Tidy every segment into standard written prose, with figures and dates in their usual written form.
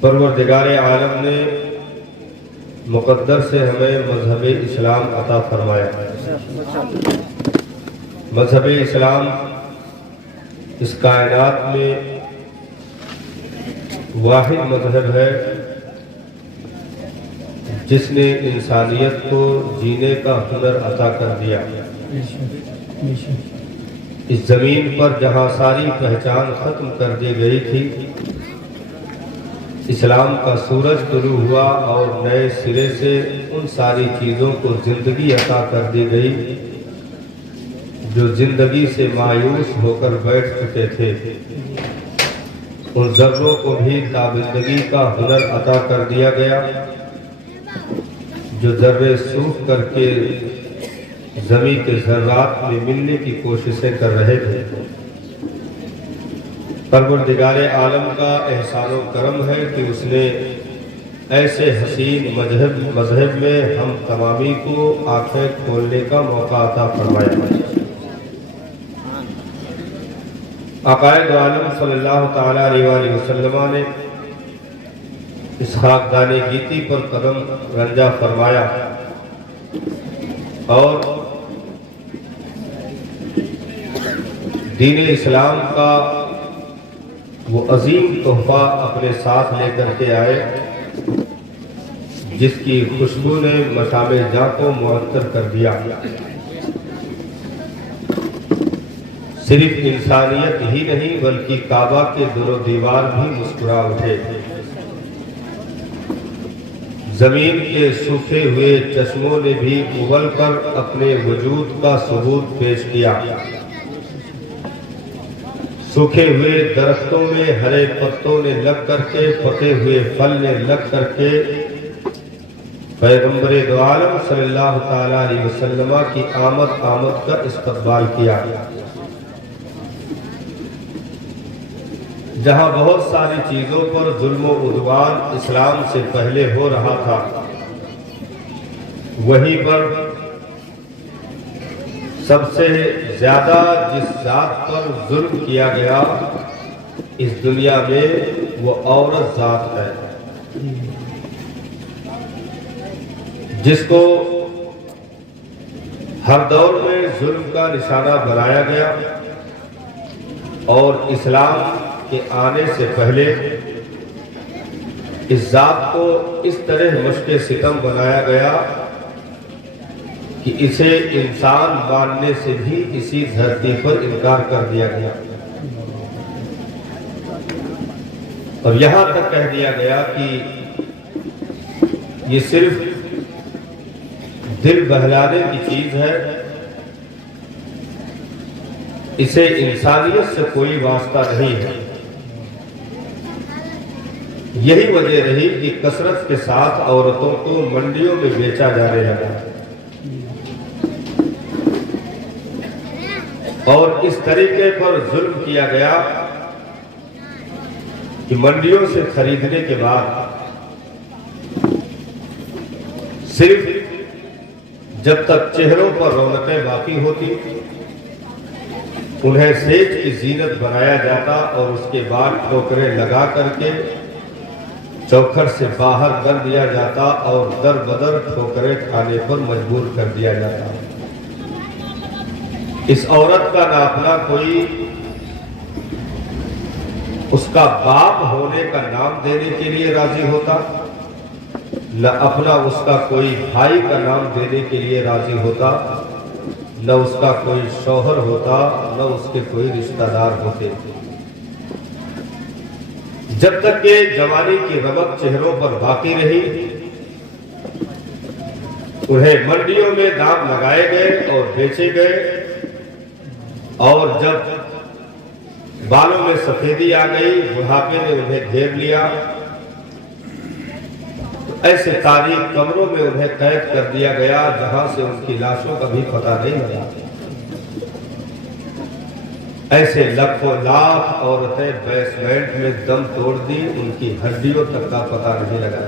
پروردگار عالم نے مقدر سے ہمیں مذہب اسلام عطا فرمایا۔ مذہب اسلام اس کائنات میں واحد مذہب ہے جس نے انسانیت کو جینے کا ہنر عطا کر دیا۔ اس زمین پر جہاں ساری پہچان ختم کر دی گئی تھی، اسلام کا سورج طلوع ہوا اور نئے سرے سے ان ساری چیزوں کو زندگی عطا کر دی گئی جو زندگی سے مایوس ہو کر بیٹھ چکے تھے۔ ان ذروں کو بھی تابندگی کا ہنر عطا کر دیا گیا جو ذرے سوکھ کر کے زمین کے ذرات میں ملنے کی کوششیں کر رہے تھے۔ پروردگار عالم کا احسان و کرم ہے کہ اس نے ایسے حسین مذہب میں ہم تمامی کو آنکھیں کھولنے کا موقع عطا فرمایا۔ عقائد عالم صلی اللہ تعالیٰ علیہ وآلہ وسلم نے اس خاکدان گیتی پر قدم رنجہ فرمایا اور دین اسلام کا وہ عظیم تحفہ اپنے ساتھ لے کر کے آئے جس کی خوشبو نے مشام جاں کو معطر کر دیا۔ صرف انسانیت ہی نہیں بلکہ کعبہ کے در و دیوار بھی مسکرا اٹھے۔ زمین کے سوکھے ہوئے چشموں نے بھی اگل کر اپنے وجود کا ثبوت پیش کیا۔ سوکھے ہوئے درختوں میں ہرے پتوں نے لگ کر کے، پکے ہوئے پھل نے لگ کر کے پیغمبر دو عالم صلی اللہ تعالیٰ علیہ وسلم کی آمد کا استقبال کیا۔ جہاں بہت ساری چیزوں پر ظلم و عدوان اسلام سے پہلے ہو رہا تھا، وہیں پر سب سے زیادہ جس ذات پر ظلم کیا گیا اس دنیا میں وہ عورت ذات ہے، جس کو ہر دور میں ظلم کا نشانہ بنایا گیا اور اسلام کے آنے سے پہلے اس ذات کو اس طرح مشق ستم بنایا گیا کہ اسے انسان ماننے سے بھی اسی دھرتی پر انکار کر دیا گیا اور یہاں تک کہہ دیا گیا کہ یہ صرف دل بہلانے کی چیز ہے، اسے انسانیت سے کوئی واسطہ نہیں ہے۔ یہی وجہ رہی کہ کثرت کے ساتھ عورتوں کو منڈیوں میں بیچا جانے لگا اور اس طریقے پر ظلم کیا گیا کہ منڈیوں سے خریدنے کے بعد صرف جب تک چہروں پر رونقیں باقی ہوتی انہیں سیج کی زینت بنایا جاتا اور اس کے بعد ٹھوکریں لگا کر کے چوکھٹ سے باہر کر دیا جاتا اور در بدر ٹھوکریں کھانے پر مجبور کر دیا جاتا۔ اس عورت کا نہ اپنا کوئی اس کا باپ ہونے کا نام دینے کے لیے راضی ہوتا، نہ اپنا اس کا کوئی بھائی کا نام دینے کے لیے راضی ہوتا، نہ اس کا کوئی شوہر ہوتا، نہ اس کے کوئی رشتہ دار ہوتے۔ جب تک کہ جوانی کی رمق چہروں پر باقی رہی انہیں منڈیوں میں دام لگائے گئے اور بیچے گئے اور جب بالوں میں سفیدی آ گئی، بڑھاپے نے انہیں گھیر لیا تو ایسے تاریک کمروں میں انہیں قید کر دیا گیا جہاں سے ان کی لاشوں کا بھی پتہ نہیں لگا۔ ایسے لاکھوں لاکھ عورتیں بیسمنٹ میں دم توڑ دی، ان کی ہڈیوں تک کا پتہ نہیں لگا۔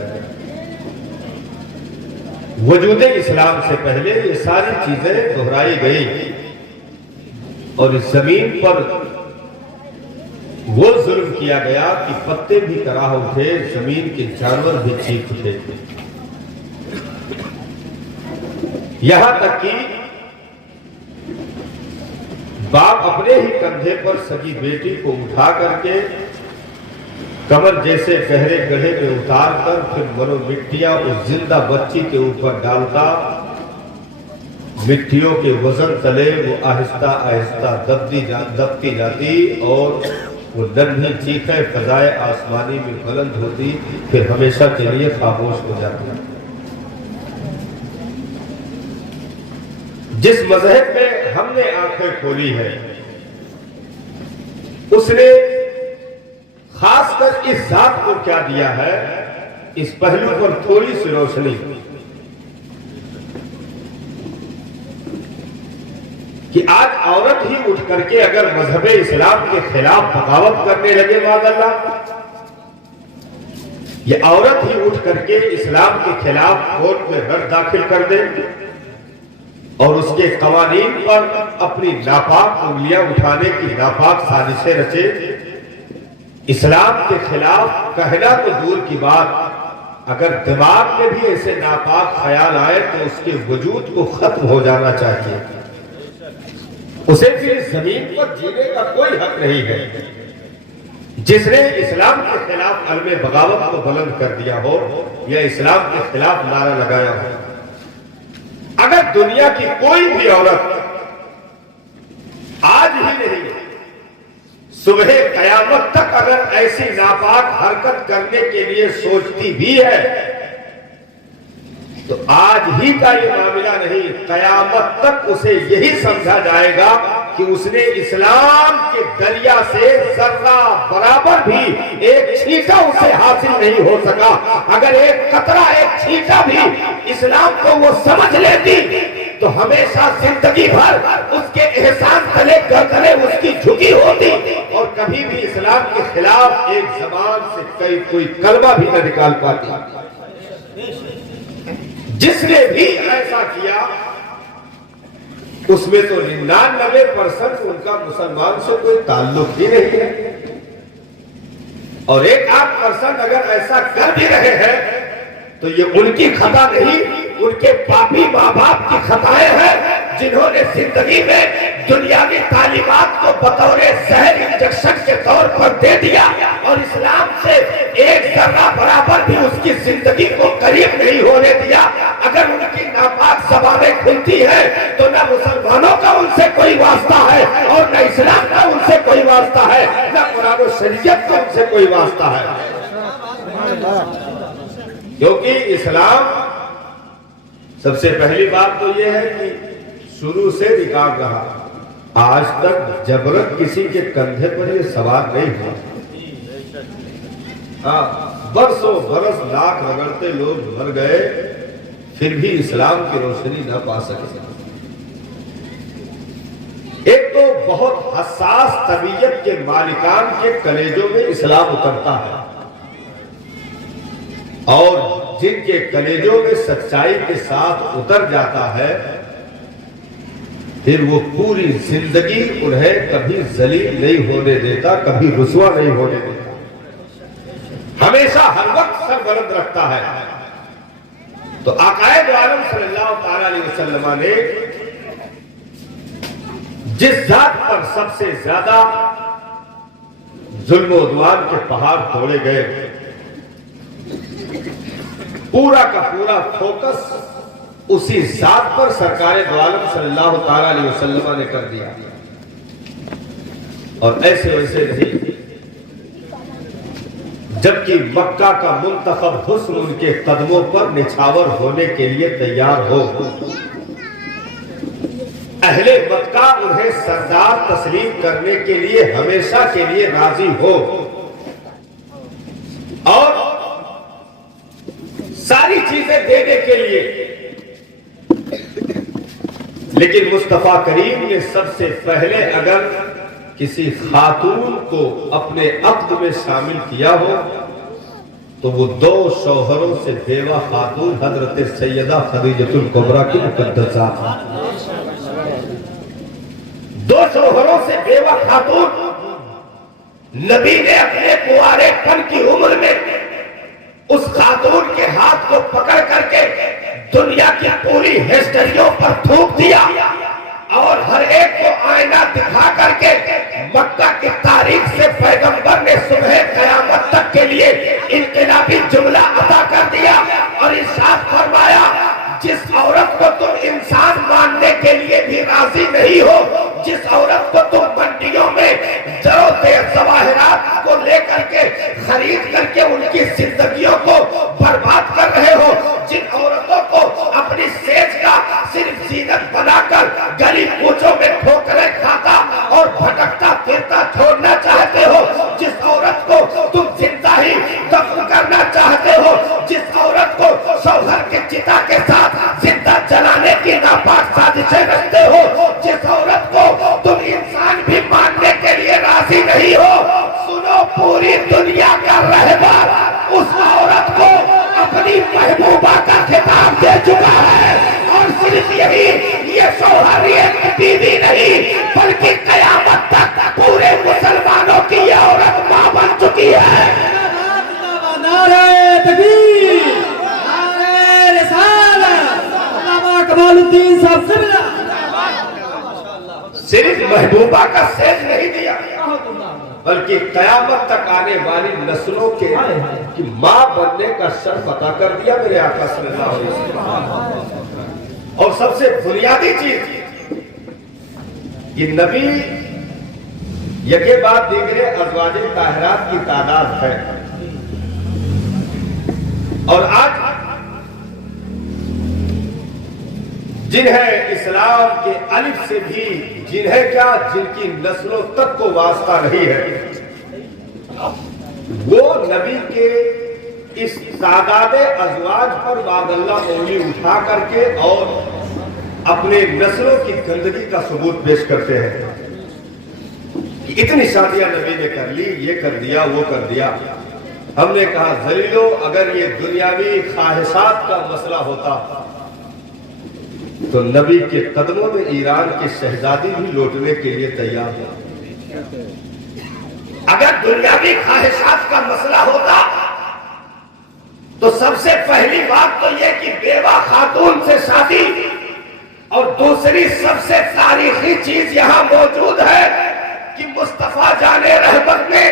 وجود اسلام سے پہلے یہ ساری چیزیں دہرائی گئی اور اس زمین پر وہ ظلم کیا گیا کہ پتے بھی کراہ اٹھے، زمین کے جانور بھی چیخ اٹھے، یہاں تک کہ باپ اپنے ہی کندھے پر سگی بیٹی کو اٹھا کر کے کمر جیسے گہرے گڑھے میں اتار کر پھر مرو مٹیاں اس زندہ بچی کے اوپر ڈالتا، مٹیوں کے وزن تلے وہ آہستہ آہستہ دبتی جاتی اور وہ ننھی چیخیں فضائے آسمانی میں بلند ہوتی، پھر ہمیشہ کے لیے خاموش ہو جاتی۔ جس مذہب میں ہم نے آنکھیں کھولی ہے، اس نے خاص کر اس ذات کو کیا دیا ہے، اس پہلو پر تھوڑی سی روشنی کہ آج عورت ہی اٹھ کر کے اگر مذہب اسلام کے خلاف بغاوت کرنے لگے معاذ اللہ، یہ عورت ہی اٹھ کر کے اسلام کے خلاف کورٹ میں رد داخل کر دے اور اس کے قوانین پر اپنی ناپاک انگلیاں اٹھانے کی ناپاک سازشیں رچے، اسلام کے خلاف کہنا تو دور کی بات، اگر دماغ میں بھی ایسے ناپاک خیال آئے تو اس کے وجود کو ختم ہو جانا چاہیے، اسے پھر زمین پر جینے کا کوئی حق نہیں ہے۔ جس نے اسلام کے خلاف علم بغاوت کو بلند کر دیا ہو یا اسلام کے خلاف نعرہ لگایا ہو، اگر دنیا کی کوئی بھی عورت آج ہی نہیں صبح قیامت تک اگر ایسی ناپاک حرکت کرنے کے لیے سوچتی بھی ہے تو آج ہی کا یہ معاملہ نہیں، قیامت تک اسے یہی سمجھا جائے گا کہ اس نے اسلام کے دریا سے ذرہ برابر بھی ایک چھینٹا اسے حاصل نہیں ہو سکا۔ اگر ایک قطرہ ایک چھینٹا بھی اسلام کو وہ سمجھ لیتی تو ہمیشہ زندگی بھر اس کے احسان تلے گردنیں اس کی جھکی ہوتی اور کبھی بھی اسلام کے خلاف ایک زبان سے کوئی کلمہ بھی نہ نکال پاتی۔ جس نے بھی ایسا کیا اس میں تو 99% ان کا مسلمان سے کوئی تعلق ہی نہیں ہے، اور 1-8% اگر ایسا کر بھی رہے ہیں تو یہ ان کی خطا نہیں، ان کے پاپی ماں باپ کی خطائیں ہیں جنہوں نے زندگی میں دنیاوی تعلیمات کو بطور زہر انجیکشن کے طور پر دے دیا اور اسلام سے ایک ذرہ برابر بھی اس کی زندگی کو قریب نہیں ہونے دیا۔ اگر ان کی ناپاک زبانیں کھلتی ہیں تو نہ مسلمانوں کا ان سے کوئی واسطہ ہے اور نہ اسلام کا ان سے کوئی واسطہ ہے، نہ قرآن و شریعت کا ان سے کوئی واسطہ ہے، کیونکہ اسلام سب سے پہلی بات تو یہ ہے کہ شروع سے نکال رہا، آج تک جبرن کسی کے کندھے پر یہ سوار نہیں ہوا۔ برسوں برس لاکھ رگڑتے لوگ مر گئے پھر بھی اسلام کی روشنی نہ پا سکے۔ ایک تو بہت حساس طبیعت کے مالکان کے کلیجوں میں اسلام اترتا ہے، اور جن کے کلیجوں میں سچائی کے ساتھ اتر جاتا ہے پھر وہ پوری زندگی انہیں کبھی ذلیل نہیں ہونے دیتا، کبھی رسوا نہیں ہونے دیتا، ہمیشہ ہر وقت سربلند رکھتا ہے۔ تو آقا دو عالم صلی اللہ تعالی علیہ وسلم نے جس ذات پر سب سے زیادہ ظلم و عدوان کے پہاڑ توڑے گئے، پورا کا پورا فوکس اسی ذات پر سرکار دو عالم صلی اللہ تعالی علیہ وسلم نے کر دیا، اور ایسے ویسے نہیں، جبکہ مکہ کا منتخب حسن ان کے قدموں پر نچھاور ہونے کے لیے تیار ہو، اہل مکہ انہیں سردار تسلیم کرنے کے لیے ہمیشہ کے لیے راضی ہو، اور ساری چیزیں دینے کے لیے، لیکن مصطفیٰ کریم نے سب سے پہلے اگر کسی خاتون کو اپنے عقد میں شامل کیا ہو تو وہ 2 شوہروں سے بیوہ خاتون حضرت سیدہ خدیجہ الکبریٰ کی مقدس ذات ہے۔ 2 شوہروں سے بیوہ خاتون نبی نے اپنے کنوارے پن کی عمر میں اس خاتون کے ہاتھ کو پکڑ کر کے دنیا کی پوری ہسٹریوں پر تھوک دیا اور ہر ایک کو آئینہ دکھا کر کے مکہ کی تاریخ سے پیغمبر نے صبح قیامت تک کے لیے انقلابی جملہ عطا کر دیا اور ارشاد فرمایا جس عورت کو تم انسان ماننے کے لیے بھی راضی نہیں ہو، جس عورت کو تم منڈیوں میں جواہرات کو لے کر کے خرید کر کے ان کی زندگیوں کو برباد کر رہے ہو، جن عورتوں کو اپنی سیج کا صرف زینت بنا کر گلی کوچوں میں ٹھوکریں کھاتا اور بھٹکتا پھرتا چھوڑنا چاہتے ہو، جس عورت کو تم زندہ ہی دفن کرنا چاہتے ہو، جس عورت کو شوہر کے چتا کے ساتھ زندہ جلانے کی ناپاک سازشیں رچتے ہو، جس عورت کو تم انسان بھی ماننے کے لیے راضی نہیں ہو، سنو پوری دنیا کا رہبر اس عورت کو اپنی محبوبہ کا خطاب دے چکا ہے، اور صرف یہی یہ شوہر ایک بیوی نہیں بلکہ قیامت تک پورے مسلمانوں کی یہ عورت ماں بن چکی ہے۔ نعرہ تکبیر، نعرہ رسالت، علامہ کمال الدین صاحب سے ملا۔ صرف محبوبہ کا سیج نہیں دیا بلکہ قیامت تک آنے والی نسلوں کے کی ماں بننے کا شرف عطا کر دیا میرے آقا صلی اللہ علیہ وسلم۔ اور سب سے بنیادی چیز یہ نبی یکے بعد دیگرے ازواج طاہرات کی تعداد ہے، اور آج جنہیں اسلام کے الف سے بھی جنہیں کیا جن کی نسلوں تک کو واسطہ نہیں ہے، وہ نبی کے اس تعداد ازواج پر بعد اللہ انگلی اٹھا کر کے اور اپنے نسلوں کی گندگی کا ثبوت پیش کرتے ہیں کہ اتنی شادیاں نبی نے کر لی، یہ کر دیا، وہ کر دیا۔ ہم نے کہا ذلیلو، اگر یہ دنیاوی خواہشات کا مسئلہ ہوتا تو نبی کے قدموں میں ایران کی شہزادی بھی لوٹنے کے لیے تیار ہے۔ اگر دنیاوی خواہشات کا مسئلہ ہوتا تو سب سے پہلی بات تو یہ کہ بیوہ خاتون سے شادی، اور دوسری سب سے تاریخی چیز یہاں موجود ہے کہ مصطفیٰ جان رحمت نے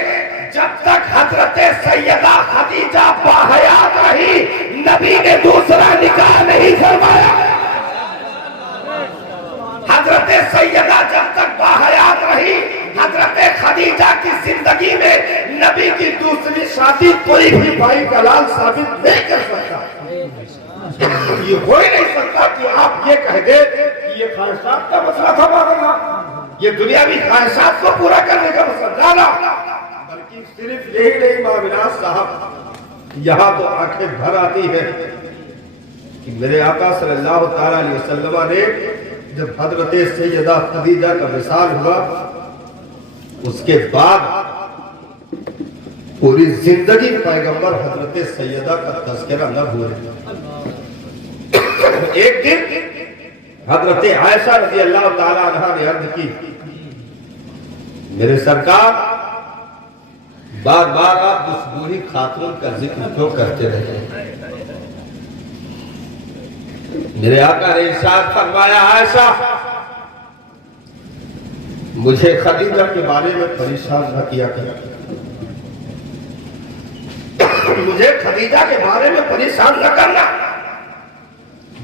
جب تک حضرت سیدہ خدیجہ باحیات رہی نبی نے دوسرا نکاح نہیں فرمایا۔ حضرت سیدہ جب تک باحیات رہی، حضرت خدیجہ کی زندگی میں نبی کی دوسری شادی کوئی بھی بھائی کا لال ثابت نہیں کر سکتا۔ یہ ہو ہی نہیں سکتا کہ آپ یہ کہہ دیں کہ یہ خواہشات کا مسئلہ تھا ماغلہ، یہ دنیاوی خواہشات کو پورا کرنے کا مسئلہ نہ، بلکہ صرف یہی نہیں معاملات صاحب، یہاں تو آنکھیں بھر آتی ہے کہ میرے آقا صلی اللہ تعالیٰ علیہ وسلم نے جب حضرت سیدہ خدیجہ کا وصال ہوا اس کے بعد پوری زندگی پیغمبر حضرت سیدہ کا تذکرہ نہ بھولے۔ ایک دن حضرت عائشہ رضی اللہ تعالیٰ عنہ نے عرض کی، میرے سرکار بار بار آپ اس بوڑھی خاتون کا ذکر کیوں کرتے رہے؟ میرے آقا نے ارشاد فرمایا، عائشہ مجھے خدیجہ کے بارے میں پریشان نہ کیا کرنا، مجھے خدیجہ کے بارے میں پریشان نہ کرنا۔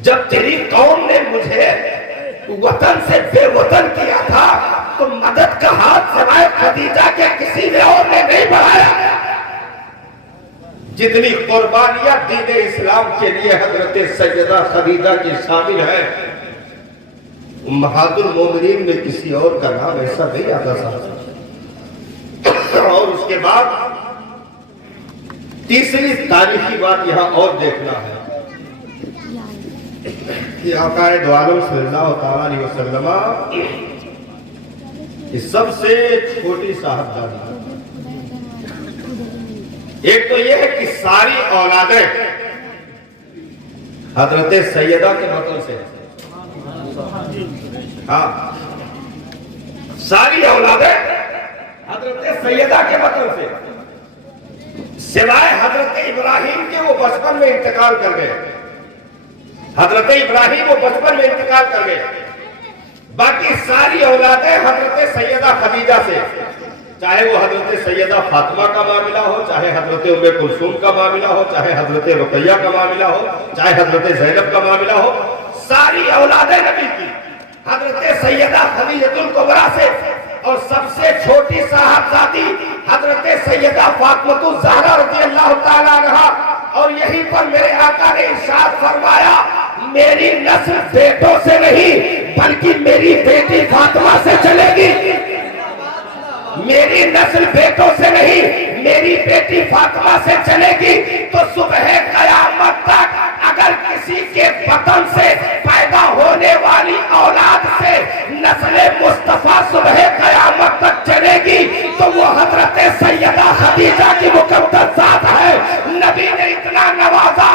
جب تیری قوم نے مجھے وطن سے بے وطن کیا تھا تو مدد کا ہاتھ سوائے خدیجہ کے کسی نے اور نے نہیں بڑھایا۔ جتنی قربانیاں دین اسلام کے لیے حضرت سیدہ خدیجہ کی شامل ہے، امہات المومنین میں کسی اور کا نام ایسا نہیں آتا تھا۔ اور اس کے بعد تیسری تاریخی بات یہاں اور دیکھنا ہے کہ آقا دو عالم صلی اللہ تعالیٰ علیہ وسلم کی سب سے چھوٹی صاحبزادی، ایک تو یہ ہے کہ ساری اولادیں حضرت سیدہ کے بطن سے، ہاں ساری اولادیں حضرت سیدہ کے وطن سے سوائے حضرت ابراہیم کے وہ بچپن میں انتقال کر گئے. حضرت ابراہیم وہ بچپن میں انتقال کر گئے. باقی ساری اولادیں حضرت سیدہ خدیجہ سے، چاہے وہ حضرت سیدہ فاطمہ کا معاملہ ہو، چاہے حضرت ام کلثوم کا معاملہ ہو، چاہے حضرت رقیہ کا معاملہ ہو، چاہے حضرت زینب کا معاملہ ہو، ساری اولادیں نبی کی حضرت سیدہ خدیجہ الکبریٰ سے، اور سب سے چھوٹی صاحبزادی حضرت سیدہ فاطمہ الزہرا رضی اللہ تعالیٰ عنہا. اور یہیں پر میرے آقا نے ارشاد فرمایا میری نسل بیٹوں سے نہیں بلکہ میری بیٹی فاطمہ سے چلے گی. میری نسل بیٹوں سے نہیں میری بیٹی فاطمہ سے چلے گی. تو صبح قیامت تک اگر کسی کے بطن سے پیدا ہونے والی اولاد سے نسل مصطفیٰ صبح قیامت تک چلے گی تو وہ حضرت سیدہ خدیجہ کی مقدس ذات ہے. نبی نے اتنا نوازا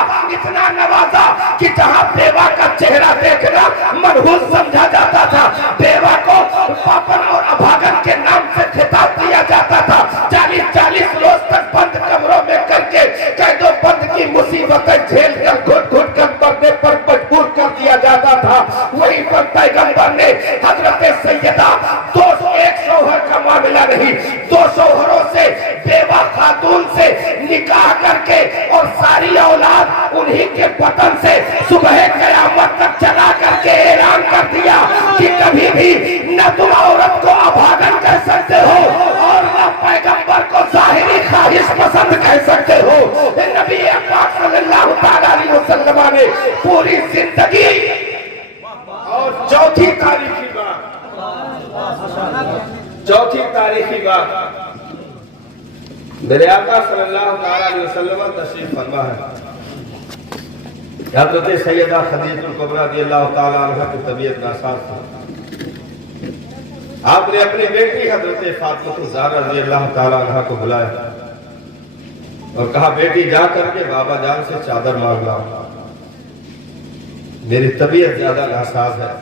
کہ جہاں بیوہ کا چہرہ دیکھنا منحوس سمجھا جاتا تھا، بیوہ کو پاپن اور ابھاگن کے نام سے خطاب دیا جاتا تھا. 40 روز تک بند کمروں میں کر کے قید و بند کی مصیبتیں جھیل کر گھٹ گھٹ کر مرنے پر مجبور کر دیا جاتا تھا. وہیں پر پیغمبر نے حضرت سیدہ ایک شوہر کا معاملہ نہیں 2 شوہروں سے بیوہ خاتون سے نکاح کر کے اور ساری اولاد انہی کے بطن سے صبح قیامت تک چلا کر کے اعلان کر دیا کہ کبھی بھی نہ تم عورت کو ابھاگن کہہ سکتے ہو اور نہ پیغمبر کو ظاہری خواہش پسند کہہ سکتے ہو. نبی پاک صلی اللہ تعالیٰ علیہ وسلم نے پوری زندگی اور چوتھی تاریخی بات میرے آقا صلی اللہ تعالیٰ علیہ وسلم تشریف فرما ہے. حضرت سیدہ خدیجہ الکبریٰ رضی اللہ تعالیٰ عنہ کی طبیعت ناساز تھی. آپ نے اپنی بیٹی حضرت فاطمہ الزہرا رضی اللہ تعالیٰ عنہ کو بلایا اور کہا بیٹی جا کر کے بابا جان سے چادر مانگ لاؤ، میری طبیعت زیادہ ناساز ہے،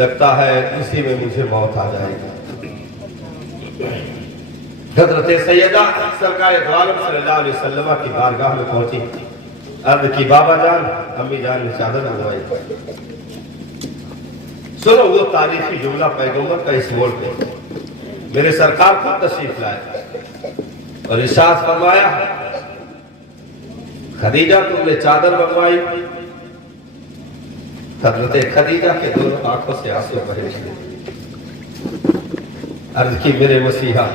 لگتا ہے اسی میں مجھے موت آ جائے گی. حضرت سیدہ سرکار دو عالم صلی اللہ علیہ وسلم کی بارگاہ میں پہنچی، عرض کی بابا جان امی جان نے چادر منگوائی. سنو وہ تاریخی جملہ پیغمبر کا اس موڑ پہ میرے سرکار کو تشریف لائے اور ارشاد فرمایا خدیجہ تم نے چادر منگوائی. حضرت خدیجہ کے دونوں آنکھوں سے آنسو بہے تھے. عرض کی میرے مسیحا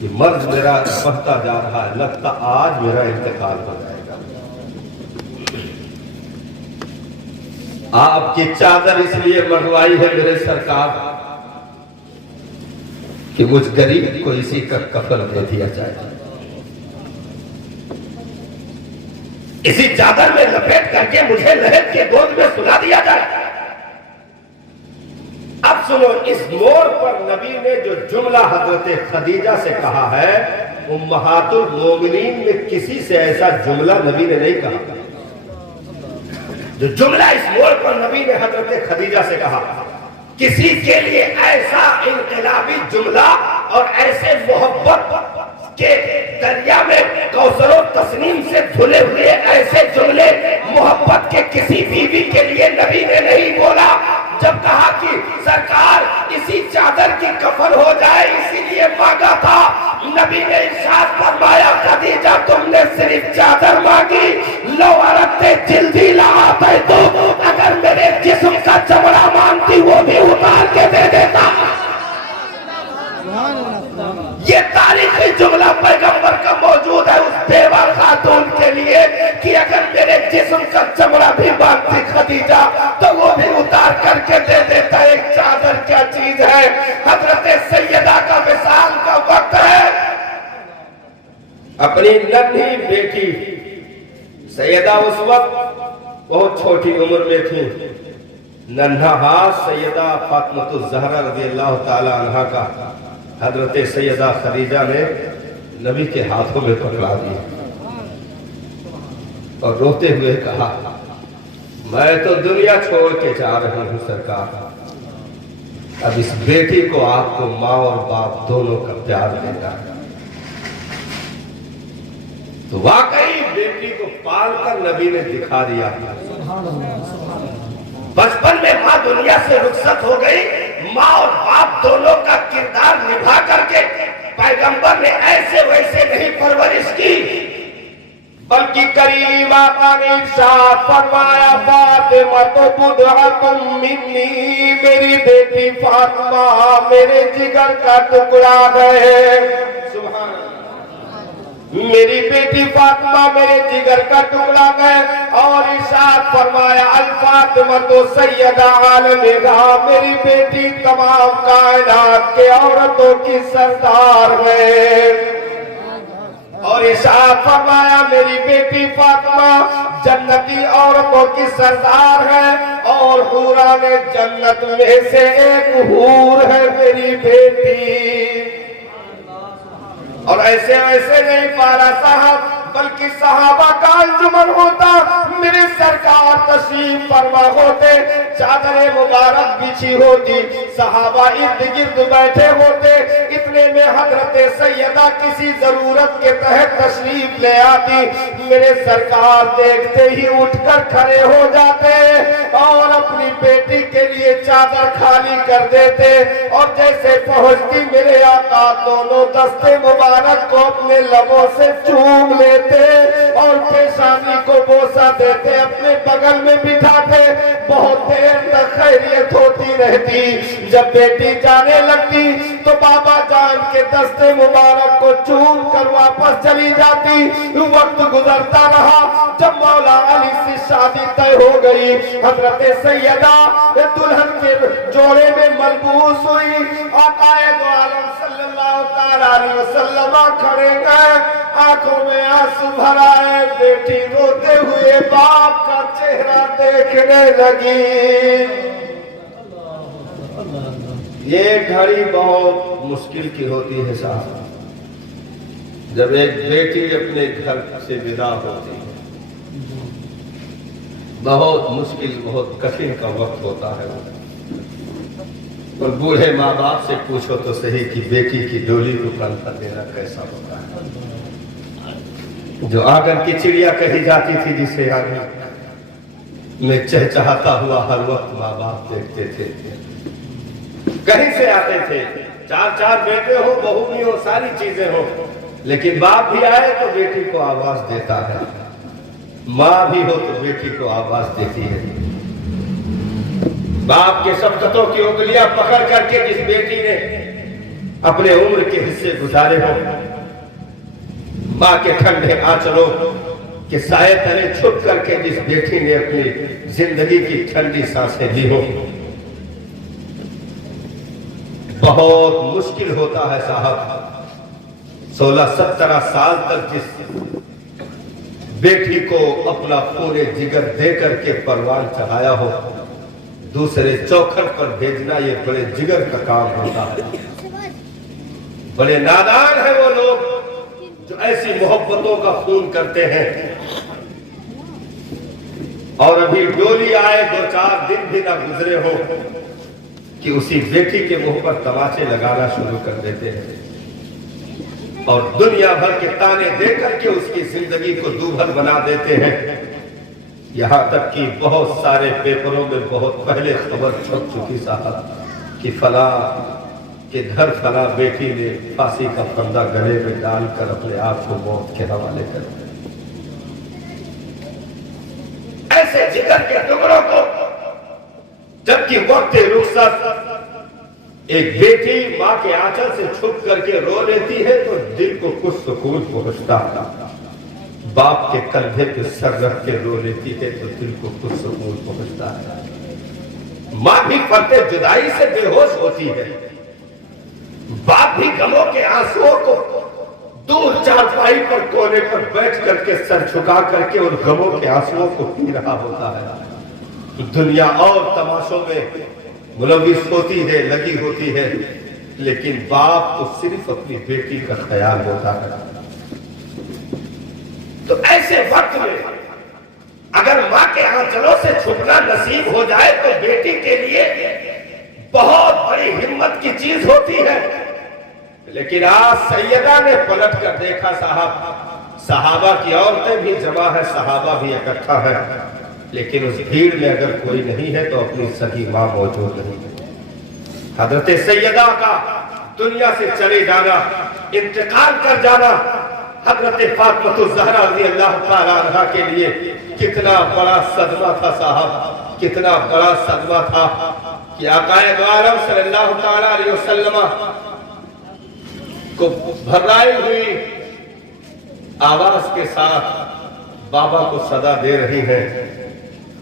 یہ مرض میرا بڑھتا جا رہا ہے، لگتا آج میرا انتقال ہو جائے گا. آپ کی چادر اس لیے منگوائی ہے میرے سرکار کہ مجھ غریب کو اسی کا کفن دے دیا جائے، اسی چادر میں لپیٹ کر کے مجھے لہد کے گود میں سلا دیا جائے. اب سنو اس موڑ پر نبی نے جو جملہ حضرت خدیجہ سے کہا ہے امہات المومنین میں کسی سے ایسا جملہ نبی نے نہیں کہا. جو جملہ اس موڑ پر نبی نے حضرت خدیجہ سے کہا کسی کے لیے ایسا انقلابی جملہ اور ایسے محبت کے دریا میں کوثر و تسنیم سے دھلے ہوئے ایسے جملے محبت کے کسی بیوی کے لیے نبی نے نہیں بولا. جب کہا کہ سرکار اسی چادر کی کفن ہو جائے اسی لیے مانگا تھا، نبی نے ارشاد فرمایا خدیجہ تم نے صرف چادر مانگی، لو اردت جلدی لآتے تو اگر میرے جسم کا چمڑا مانگتی وہ بھی اتار کے دے دیتا. یہ تاریخی جملہ پیغمبر کا موجود ہے اس بیوہ خاتون کے لیے کہ اگر میرے جسم کا چمڑا بھی مانگتی خدیجہ تو وہ بھی اتار کر کے دے دیتا. ایک چادر کیا چیز ہے. حضرت سیدہ کا وصال کا وقت ہے. اپنی ننھی بیٹی سیدہ اس وقت بہت چھوٹی عمر میں تھی. ننھا ہاتھ سیدہ فاطمہ الزہرا رضی اللہ تعالی عنہ کا حضرت سیدہ خدیجہ نے نبی کے ہاتھوں میں پکڑا دیا اور روتے ہوئے کہا میں تو دنیا چھوڑ کے جا رہا ہوں سرکار، اب اس بیٹی کو آپ کو ماں اور باپ دونوں کا پیار دینا ہے، تو واقعی بیٹی کو پال کر نبی نے دکھا دیا۔ بچپن میں ماں دنیا سے رخصت ہو گئی، ماں اور باپ دونوں کا کردار نبھا کر کے پیغمبر نے ایسے ویسے نہیں پرورش کی، بلکہ کریم آقا نے ارشاد فرمایا فاطمہ تو بضعۃ منی، میری بیٹی فاطمہ میرے جگر کا ٹکڑا ہے، سبحان اللہ، میری بیٹی فاطمہ میرے جگر کا ٹکڑا ہے، اور ارشاد فرمایا الفاطمہ تو سیدہ عالمہا، میری بیٹی تمام کائنات کے عورتوں کی سردار ہے، اور ارشاد فرمایا میری بیٹی فاطمہ جنتی عورتوں کی سردار ہے، اور حوران جنت میں سے ایک حور ہے میری بیٹی۔ اور ایسے ویسے نہیں پارا صاحب، بلکہ صحابہ کا انجمن ہوتا، میرے سرکار تشریف فرما ہوتے، چادر مبارک بچھی ہوتی، صحابہ ارد گرد بیٹھے ہوتے، اتنے میں حضرت سیدہ کسی ضرورت کے تحت تشریف لے آتی، میرے سرکار دیکھتے ہی اٹھ کر کھڑے ہو جاتے اور اپنی بیٹی کے لیے چادر خالی کر دیتے، اور جیسے پہنچتی میرے آقا دونوں دستے مبارک کو اپنے لبوں سے چوم لیتے اور پیشانی کو بوسہ دیتے، اپنے بغل میں بٹھاتے، بہت دیر تک خیریت ہوتی رہتی، جب بیٹی جانے لگتی تو بابا جان کے دستے مبارک کو چوم کر واپس چلی جاتی، وقت گزرتا رہا، جب مولا علی سے شادی طے ہو گئی، حضرت سیدہ دلہن کے جوڑے میں ملبوس ہوئی، آقا دو عالم صلی اللہ تعالیٰ علیہ وسلم کھڑے گئے، آنکھوں میں آنسو بھرائے، بیٹی روتے ہوئے باپ کا چہرہ دیکھنے لگی۔ یہ گھڑی بہت مشکل کی ہوتی ہے صاحب، جب ایک بیٹی اپنے گھر سے ودا ہوتی ہے، بہت مشکل بہت کٹھن کا وقت ہوتا ہے، اور بوڑھے ماں باپ سے پوچھو تو صحیح کہ بیٹی کی ڈولی کو کندھا دینا کیسا ہوتا ہے، جو آنگن کی چڑیا کہی جاتی تھی، جسے آنگن میں چہچہاتا ہوا ہر وقت ماں باپ دیکھتے تھے، کہیں سے آتے تھے، چار چار بیٹے ہو، بہو بھی ہو، ساری چیزیں ہو، لیکن باپ بھی آئے تو بیٹی کو آواز دیتا ہے، ماں بھی ہو تو بیٹی کو آواز دیتی ہے۔ باپ کے شفقتوں کی انگلیاں پکڑ کر کے جس بیٹی نے اپنے عمر کے حصے گزارے ہو، ماں کے ٹھنڈے آنچلوں کے سائے تلے چھپ کر کے جس بیٹی نے اپنی زندگی کی ٹھنڈی سانسیں لی ہو، بہت مشکل ہوتا ہے صاحب، 16-17 سال تک جس بیٹی کو اپنا پورے جگر دے کر کے پروان چڑھایا ہو، دوسرے چوکھٹ پر بھیجنا یہ بڑے جگر کا کام ہوتا ہے۔ بڑے نادان ہیں وہ لوگ جو ایسی محبتوں کا خون کرتے ہیں، اور ابھی ڈولی آئے 2-4 دن بھی نہ گزرے ہو کہ اسی بیٹی کے منہ پر تماچے لگانا شروع کر دیتے ہیں، اور دنیا بھر کے تانے دے کر کے اس کی زندگی کو دوبھر بنا دیتے ہیں، یہاں تک کہ بہت سارے پیپروں میں بہت پہلے خبر چھپ چکی صاحب کہ فلاں کے گھر فلاں بیٹی نے پھانسی کا پھندا گلے میں ڈال کر اپنے آپ کو موت کے حوالے کر دیا۔ ایسے جگر کے ٹکڑوں کو جبکہ وقت رخصت ایک بیٹی ماں کے آنچل سے چھپ کر کے رو لیتی ہے تو دل کو کچھ سکون پہنچتا ہے، باپ کے کندھے پہ سر رکھ کے رو لیتی ہے تو دل کو کچھ سکون پہنچتا ہے، ماں بھی فرتے جدائی سے بے ہوش ہوتی ہے، باپ بھی غموں کے آنسوؤں کو دور چارپائی پر کونے پر بیٹھ کر کے سر جھکا کر کے اور غموں کے آنسوؤں کو پی رہا ہوتا ہے، دنیا اور تماشوں میں ملوث ہوتی ہے، لگی ہوتی ہے، لیکن باپ کو صرف اپنی بیٹی کا خیال ہوتا ہے۔ تو ایسے وقت میں اگر ماں کے آنچلوں سے چھپنا نصیب ہو جائے تو بیٹی کے لیے بہت بڑی ہمت کی چیز ہوتی ہے. لیکن آج سیدہ نے پلٹ کر دیکھا صاحب، صحابہ کی عورتیں بھی جمع ہے، صحابہ بھی اکٹھا ہے، لیکن اس بھیڑ میں اگر کوئی نہیں ہے تو اپنی سگی ماں موجود نہیں ہے. حضرت سیدہ کا دنیا سے چلے جانا، انتقال کر جانا حضرت فاطمہ الزہرا رضی اللہ تعالیٰ عنہا کے لیے کتنا بڑا صدمہ تھا صاحب، کتنا بڑا صدمہ تھا کہ آقا دو عالم صلی اللہ تعالیٰ علیہ وسلم کو بھرائی ہوئی آواز کے ساتھ بابا کو صدا دے رہی ہیں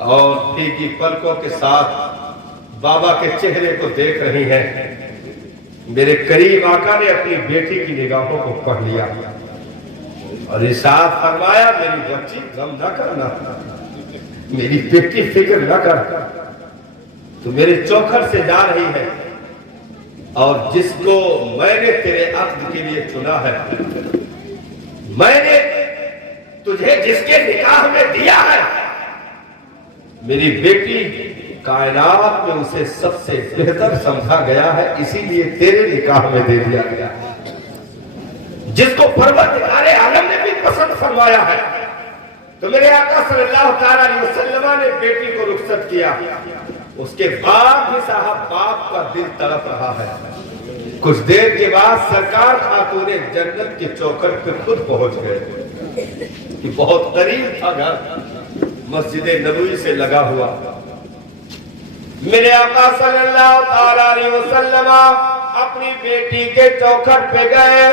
اور بھیگی پلکوں کے ساتھ بابا کے چہرے کو دیکھ رہی ہیں. میرے قریب آقا نے اپنی بیٹی کی نگاہوں کو پڑھ لیا اور ارشاد فرمایا میری بچی غم نہ کرنا، میری بیٹی فکر نہ کر، تو میرے چوکھر سے جا رہی ہے اور جس کو میں نے تیرے عقد کے لیے چنا ہے، میں نے تجھے جس کے نکاح میں دیا ہے، میری بیٹی کائنات میں اسے سب سے بہتر سمجھا گیا ہے، اسی لیے تیرے نکاح میں دے دیا گیا، جس کو پروردگار عالم نے بھی پسند فرمایا ہے. تو میرے آقا صلی اللہ تعالیٰ علیہ وسلم نے بیٹی کو رخصت کیا. اس کے بعد بھی صاحب باپ کا دل تڑپ رہا ہے. کچھ دیر کے بعد سرکار خاتون جنت کے چوکھٹ پہ خود پہنچ گئے کہ بہت قریب تھا گھر، مسجد نبوی سے لگا ہوا. میرے آقا صلی اللہ تعالیٰ علیہ وسلم اپنی بیٹی کے چوکھٹ پہ گئے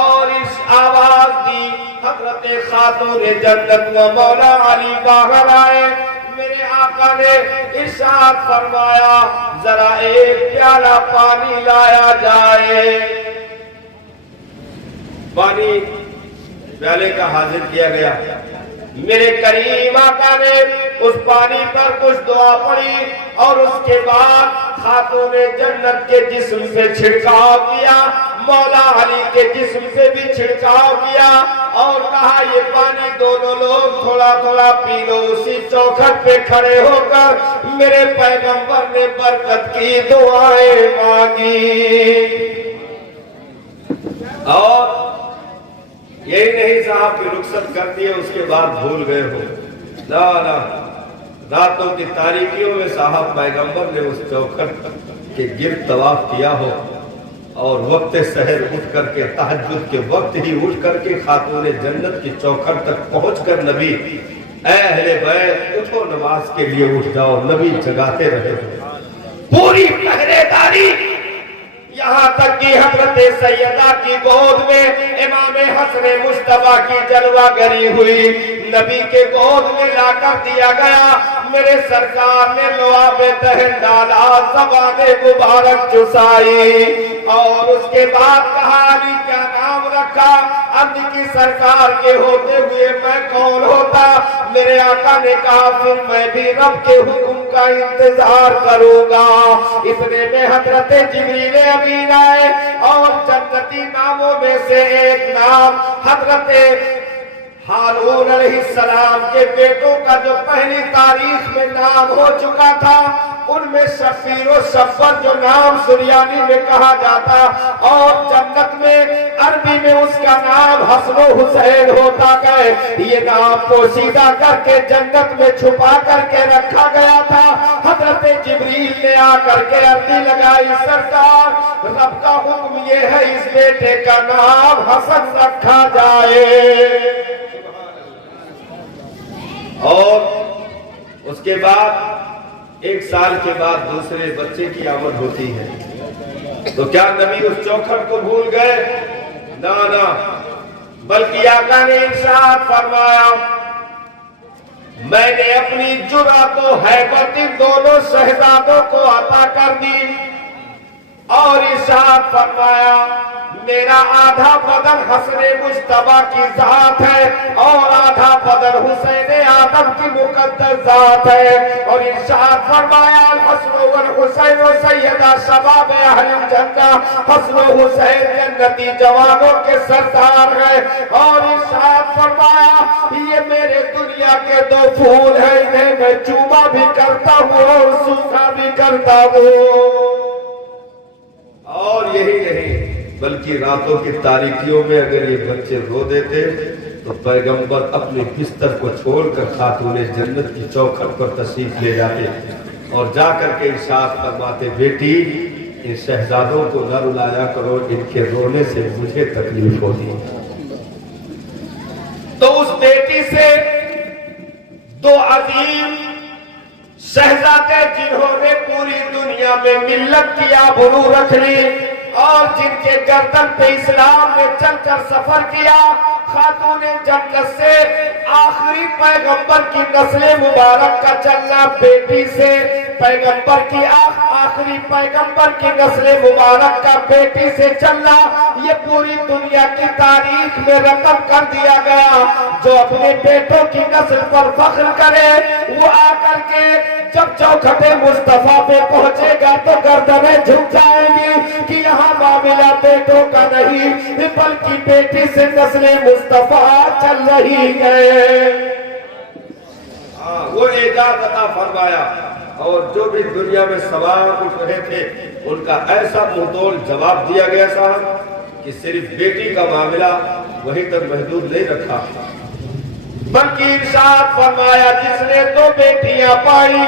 اور اس آواز دی، حضرت خاتون جنت و مولا علی باہر آئے. میرے آقا نے ارشاد فرمایا ذرا ایک پیالہ پانی لایا جائے. پانی پیالے کا حاضر کیا گیا. میرے کریم آقا نے اس پانی پر کچھ دعا پڑھی اور اس کے بعد خاتون جنت کے جسم سے چھڑکاؤ کیا، مولا علی کے جسم سے بھی چھڑکاؤ کیا اور کہا یہ پانی دونوں لوگ تھوڑا تھوڑا پی لو. اسی چوکھٹ پہ کھڑے ہو کر میرے پیغمبر نے برکت کی دعائیں مانگی. اور یہی نہیں صاحب کی رخصت کر دی ہے اس کے بعد بھول گئے ہو، لا لا، راتوں کی تاریکیوں میں صاحب پیغمبر نے اس چوکھٹ کے گرد طواف کیا ہو اور وقت سحر اٹھ کر کے تہجد کے وقت ہی اٹھ کر کے خاتون جنت کی چوکھٹ تک پہنچ کر نبی اے اہل بیت اٹھو نماز کے لیے اٹھ جاؤ، نبی جگاتے رہے. پوری پہرے داری، یہاں تک کہ حضرت سیدہ کی گود میں امام حسن مصطفیٰ کی جلوہ گری ہوئی نبی کے گود میں لا کر دیا گیا. میرے سرکار نے لعاب دہن ڈالا، زبان مبارک چسائی اور اس کے بعد کہا علی کیا نام رکھا؟ علی کی سرکار کے ہوتے ہوئے میں کون ہوتا؟ میرے آقا نے کہا پھر میں بھی رب کے حکم کا انتظار کروں گا. اتنے میں حضرت جبریل امین آئے اور جنتی ناموں میں سے ایک نام حضرت ہارون علیہ السلام کے بیٹوں کا جو پہلی تاریخ میں نام ہو چکا تھا، ان میں شفیر و شفر جو نام سریانی میں کہا جاتا اور جنت میں عربی میں اس کا نام حسن و حسین ہوتا گئے. یہ نام پوشیدہ کر کے جنت میں چھپا کر کے رکھا گیا تھا. حضرت جبریل نے آ کر کے عرضی لگائی سرکار رب کا حکم یہ ہے اس بیٹے کا نام حسن رکھا جائے. اور اس کے بعد ایک سال کے بعد دوسرے بچے کی آمد ہوتی ہے. تو کیا نبی اس چوکھٹ کو بھول گئے؟ نہ نہ، بلکہ آقا نے ارشاد فرمایا میں نے اپنی جرأت و ہیبت ان دونوں شہزادوں کو عطا کر دی اور ارشاد فرمایا میرا آدھا بدن حسن مجتبیٰ کی ذات ہے اور آدھا بدن حسین آدم کی مقدس ذات ہے. اور ارشاد فرمایا الحسن والحسین سیدہ شباب اہل الجنہ، حسن و حسین جنتی جوانوں کے سردار ہیں. اور ارشاد فرمایا یہ میرے دنیا کے دو پھول ہیں، انہیں میں چوما بھی کرتا ہوں اور سوکھا بھی کرتا ہوں. بلکہ راتوں کی تاریکیوں میں اگر یہ بچے رو دیتے تو پیغمبر اپنے بستر کو چھوڑ کر خاتون جنت کی چوکھٹ پر تشریف لے جاتے اور جا کر کے ارشاد فرماتے بیٹی ان شہزادوں کو نہ رلایا کرو، ان کے رونے سے مجھے تکلیف ہوتی ہے۔ تو اس بیٹی سے دو عظیم شہزادے جنہوں نے پوری دنیا میں ملت کی آبرو رکھ لی اور جن کے گردن پہ اسلام نے چل کر سفر کیا، خاتون جنت سے آخری پیغمبر کی نسل مبارک کا چلنا بیٹی سے، پیغمبر کی آخری پیغمبر کی نسل مبارک کا بیٹی سے چلنا، یہ پوری دنیا کی تاریخ میں رقم کر دیا گیا۔ جو اپنے بیٹوں کی نسل پر فخر کرے وہ آ کر کے جب چوکھٹے مصطفیٰ پہ پہنچے گا تو گردنیں جھک جائیں گی کہ یہاں معاملہ بیٹوں کا نہیں بلکہ بیٹی سے نسل مصطفیٰ چل رہی ہے۔ وہ اعجاز عطا فرمایا اور جو بھی دنیا میں سوال اٹھ رہے تھے ان کا ایسا منہ توڑ جواب دیا گیا صاحب کہ صرف بیٹی کا معاملہ وہیں تک محدود نہیں رکھا، بلکہ ارشاد فرمایا جس نے دو بیٹیاں پائی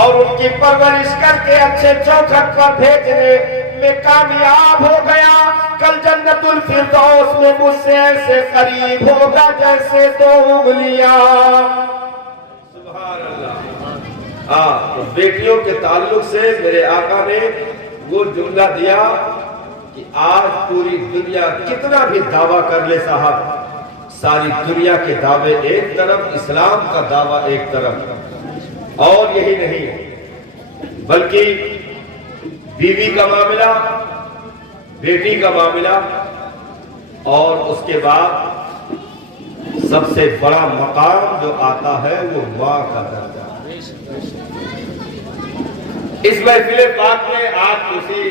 اور ان کی پرورش کر کے اچھے چوکھٹ پر بھیجنے میں کامیاب ہو گیا، کل جنت الفردوس میں مجھ سے ایسے قریب ہوگا جیسے دو انگلیاں۔ سبحان اللہ۔ تو بیٹیوں کے تعلق سے میرے آقا نے وہ جملہ دیا کہ آج پوری دنیا کتنا بھی دعویٰ کر لے صاحب، ساری دنیا کے دعوے ایک طرف، اسلام کا دعویٰ ایک طرف، اور یہی نہیں بلکہ بیوی کا معاملہ، بیٹی کا معاملہ، اور اس کے بعد سب سے بڑا مقام جو آتا ہے وہ ماں کا درجہ۔ اس محفل پاک میں آج اسی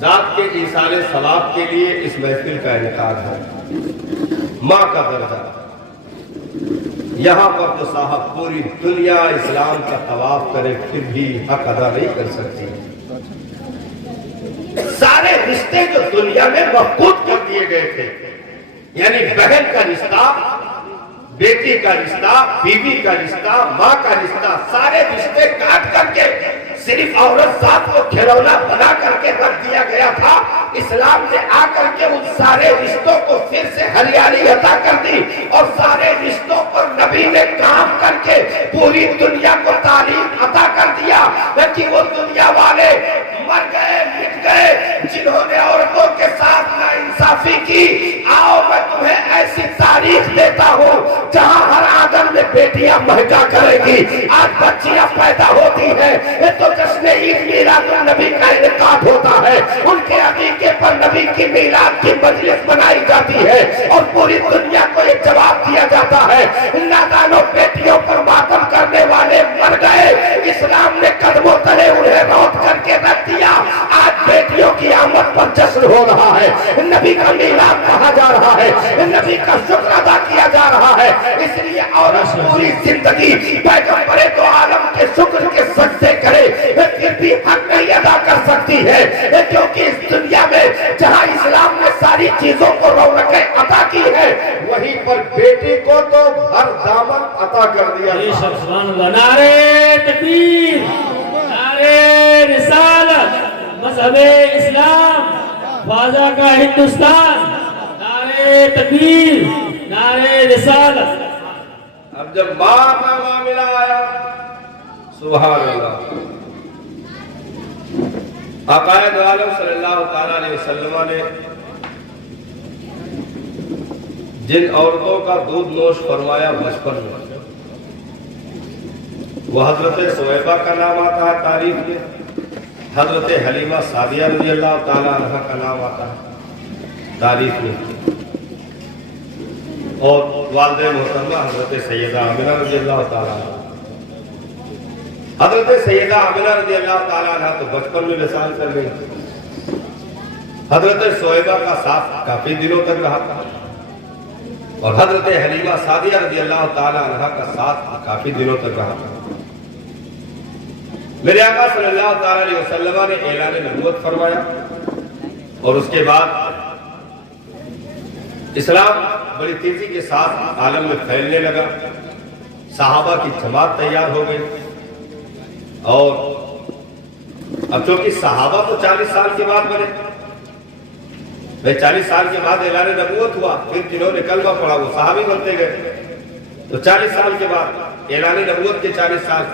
ذات کے ایصال ثواب کے لیے اس محفل کا انعقاد ہے۔ ماں کا درجہ یہاں پر تو صاحب پوری دنیا اسلام کا طواف کرے پھر بھی حق ادا نہیں کر سکتی۔ سارے رشتے جو دنیا میں مفقود کر دیے گئے تھے، یعنی بہن کا رشتہ، بیٹی کا رشتہ، بیوی کا رشتہ، ماں کا رشتہ، سارے رشتے کاٹ کر کے صرف عورت ذات کو کھلونا بنا کر کے رکھ دیا گیا تھا۔ اسلام نے آ کر کے ان سارے رشتوں کو پھر سے ہریالی عطا کر دی اور سارے رشتوں پر نبی نے کام کر کے پوری دنیا کو تعلیم عطا کر دیا کہ وہ دنیا والے مر گئے، مٹ گئے جنہوں نے عورتوں کے ساتھ ناانصافی کی، آؤ میں تمہیں ایسی تاریخ دیتا ہوں جہاں ہر آنگن میں بیٹیاں مہکا کرے گی۔ آج بچیاں پیدا ہوتی ہیں تو جشن عید میلاد النبی کا انعقاد ہوتا ہے، ان کے عقیقے پر نبی کی میلاد کی مجلس منائی جاتی ہے اور پوری دنیا کو ایک جواب دیا جاتا ہے نادانوں بیٹیوں پر ماتم کرنے والے مر گئے، اسلام نے قدموں تلے انہیں روت کر کے رکھ دیا۔ آج بیٹیوں کی آمد پر جشن ہو رہا ہے، نبی کا میلاد کہا جا رہا ہے، نبی کا شکر ادا کیا جا رہا ہے۔ اس لیے عورت پوری زندگی پیغمبر دو عالم کے شکر کے سجدے کرے پھر بھی حق نہیں ادا کر سکتی ہے، کیونکہ اس دنیا میں جہاں اسلام نے ساری چیزوں کو رونقیں عطا کی ہے وہیں پر بیٹی کو تو ہر دامن عطا کر دیا۔ سبحان اللہ، نعرہ تکبیر، نعرہ رسالت، مذہب اسلام، خواجہ کا ہندوستان، نعرہ تکبیر، نعرہ رسالت۔ اب جب ماں کا معاملہ آیا، سبحان اللہ، عقائد عالم صلی اللہ تعالیٰ علیہ وسلم نے جن عورتوں کا دودھ نوش فرمایا بچپن میں، وہ حضرت سویبہ کا نام آتا ہے تاریخ میں، حضرت حلیمہ سعدیہ رضی اللہ تعالیٰ عنہ کا نام آتا ہے تاریخ میں، اور والدہ محترمہ حضرت سیدہ آمنہ رضی اللہ تعالیٰ عنہ۔ حضرت سیدہ آمنہ رضی اللہ تعالیٰ عنہ تو بچپن میں وصال کر گئی، حضرت سویبہ کا ساتھ کافی دنوں تک رہا تھا، اور حضرت حلیمہ سعدیہ رضی اللہ تعالیٰ عنہ کا ساتھ کافی دنوں تک رہا تھا۔ میرے آقا صلی اللہ تعالیٰ علیہ وسلم نے اعلان نبوت فرمایا اور اس کے بعد اسلام بڑی تیزی کے ساتھ عالم میں پھیلنے لگا، صحابہ کی جماعت تیار ہو گئی، اور اب چونکہ صحابہ تو 40 سال کے بعد بنے، 40 سال کے بعد اعلان نبوت ہوا، پھر جنہوں نے کلمہ پڑھا وہ صحابی بنتے گئے، تو 40 سال کے بعد اعلان نبوت کے 40 سال،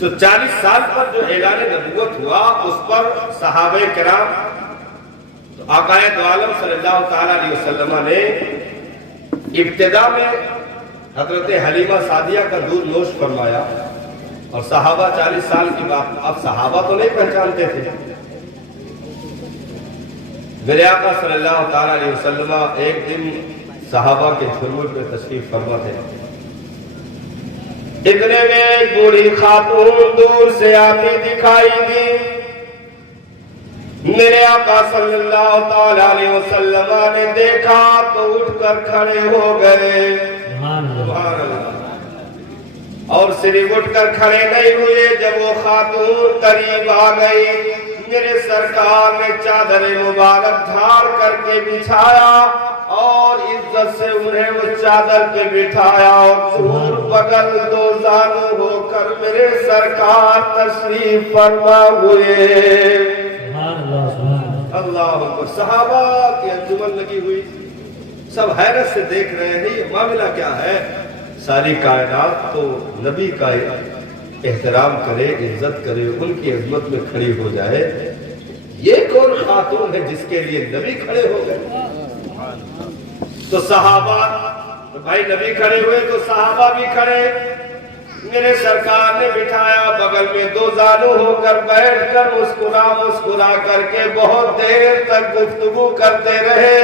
تو 40 سال پر جو اعلان نبوت ہوا اس پر صحابہ کرام آقا دو عالم صلی اللہ تعالیٰ علیہ وسلم نے ابتدا میں حضرت حلیمہ سعدیہ کا دودھ نوش فرمایا، اور صحابہ 40 سال کی بات، اب صحابہ تو نہیں پہچانتے تھے، میرے آقا صلی اللہ تعالیٰ علیہ وسلم ایک دن صحابہ کے جھرمٹ میں تشریف فرما تھے، اتنے میں ایک بوڑھی خاتون دور سے آتی دکھائی دی، میرے آقا صلی اللہ تعالیٰ علیہ وسلم نے دیکھا تو اٹھ کر کھڑے ہو گئے، سبحان اللہ، اور صرف اٹھ کر کھڑے نہیں ہوئے، جب وہ خاتون قریب آ گئی میرے سرکار نے چادر مبارک جھاڑ کر کے بچھایا اور عزت سے انہیں وہ چادر پہ بٹھایا، اور دور بغل دو زانو ہو کر میرے سرکار تشریف فرما ہوئے، اللہ اکبر۔ صحابہ کی انجمن لگی ہوئی، سب حیرت سے دیکھ رہے ہیں یہ معاملہ کیا ہے، ساری کائنات تو نبی کا احترام کرے، عزت کرے، ان کی عظمت میں کھڑی ہو جائے، یہ کون خاتون ہے جس کے لیے نبی کھڑے ہو گئے؟ تو صحابہ، بھائی نبی کھڑے ہوئے تو صحابہ بھی کھڑے، میرے سرکار نے بٹھایا، بغل میں دو زانو ہو کر بیٹھ کر مسکرا کر کے بہت دیر تک گفتگو کرتے رہے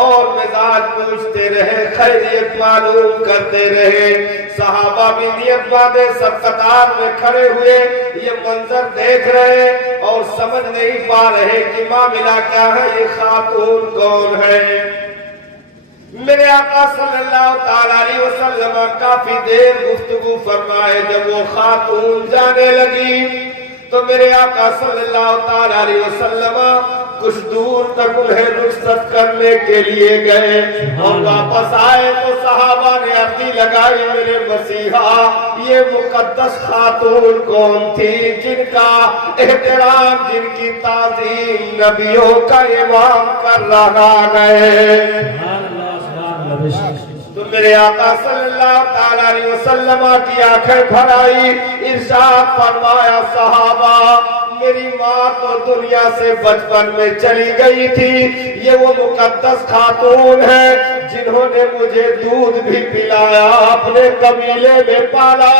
اور مزاج پوچھتے رہے، خیریت معلوم کرتے رہے، صحابہ بھی نیت باندھے سب قطار میں کھڑے ہوئے، یہ منظر دیکھ رہے اور سمجھ نہیں پا رہے کہ معاملہ کیا ہے، یہ خاتون کون ہے؟ میرے آقا صلی اللہ تعالیٰ علیہ وسلم کافی دیر گفتگو فرمائے، جب وہ خاتون جانے لگی تو میرے آقا صلی اللہ تعالیٰ علیہ وسلم کچھ دور تک انہیں رخصت کرنے کے لیے گئے، اور واپس آئے تو صحابہ نے عرضی لگائی، میرے مسیحا یہ مقدس خاتون کون تھی جن کا احترام، جن کی تعظیم نبیوں کا امام کر رہا ہے؟ تو میرے آقا صلی اللہ تعالیٰ علیہ وسلم کی آنکھیں بھر آئی، ارشاد فرمایا، صحابہ میری ماں تو دنیا سے بچپن میں چلی گئی تھی، یہ وہ مقدس خاتون ہے جنہوں نے مجھے دودھ بھی پلایا، اپنے قبیلے میں پالا،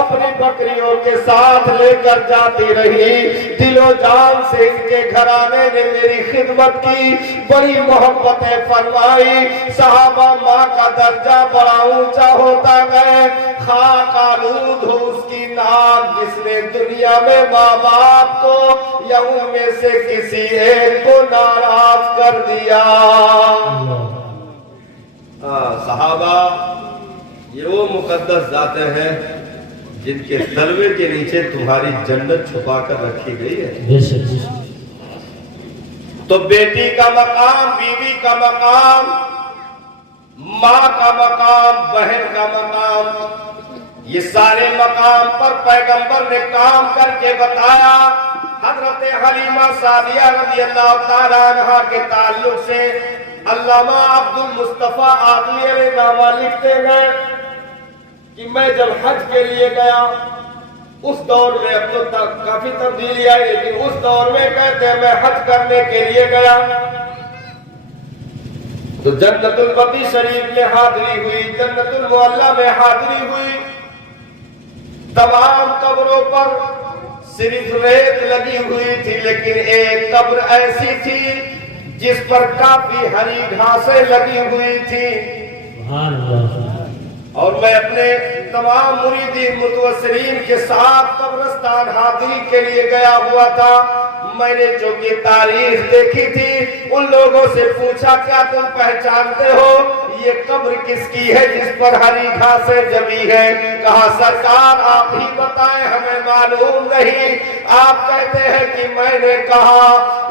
اپنی بکریوں کے ساتھ لے کر جاتی رہی، دل و جان سے ان کے گھرانے نے میری خدمت کی، بڑی محبتیں فرمائی، صحابہ ماں کا درجہ بڑا اونچا ہوتا گئے، خاک آلود ہو اس کی نام جس نے دنیا میں ماں باپ کو یا ان میں سے کسی ایک کو ناراض کر دیا۔ صحابہ یہ وہ مقدس ذاتیں ہیں جن کے تلوے کے نیچے تمہاری جنت چھپا کر رکھی گئی ہے۔ تو بیٹی کا مقام، بیوی کا مقام، ماں کا مقام، بہن کا مقام، یہ سارے مقام پر پیغمبر نے کام کر کے بتایا۔ حضرت حلیمہ سعدیہ رضی اللہ تعالیٰ عنہ کے تعلق سے علامہ عبد المصطفیٰ عادلی علیہ نامہ لکھتے ہیں کہ میں جب حج کے لیے گیا، اس دور میں اب تو کافی تبدیلی آئی، لیکن اس دور میں کہتے ہیں میں حج کرنے کے لیے گیا تو جنت البقیع شریف میں حاضری ہوئی، جنت المعلیٰ میں حاضری ہوئی، تمام قبروں پر صرف ریت لگی ہوئی تھی، لیکن ایک قبر ایسی تھی جس پر کافی ہری گھاسیں لگی ہوئی تھی، اور میں اپنے تمام مریدین متوسرین کے ساتھ قبرستان حاضری کے لیے گیا ہوا تھا۔ میں نے جو کہ تاریخ دیکھی تھی ان لوگوں سے پوچھا کیا تم پہچانتے ہو یہ قبر کس کی ہے جس پر ہری گھاسیں جمی ہے؟ کہا سرکار آپ ہی بتائیں ہمیں معلوم نہیں۔ آپ کہتے ہیں کہ میں نے کہا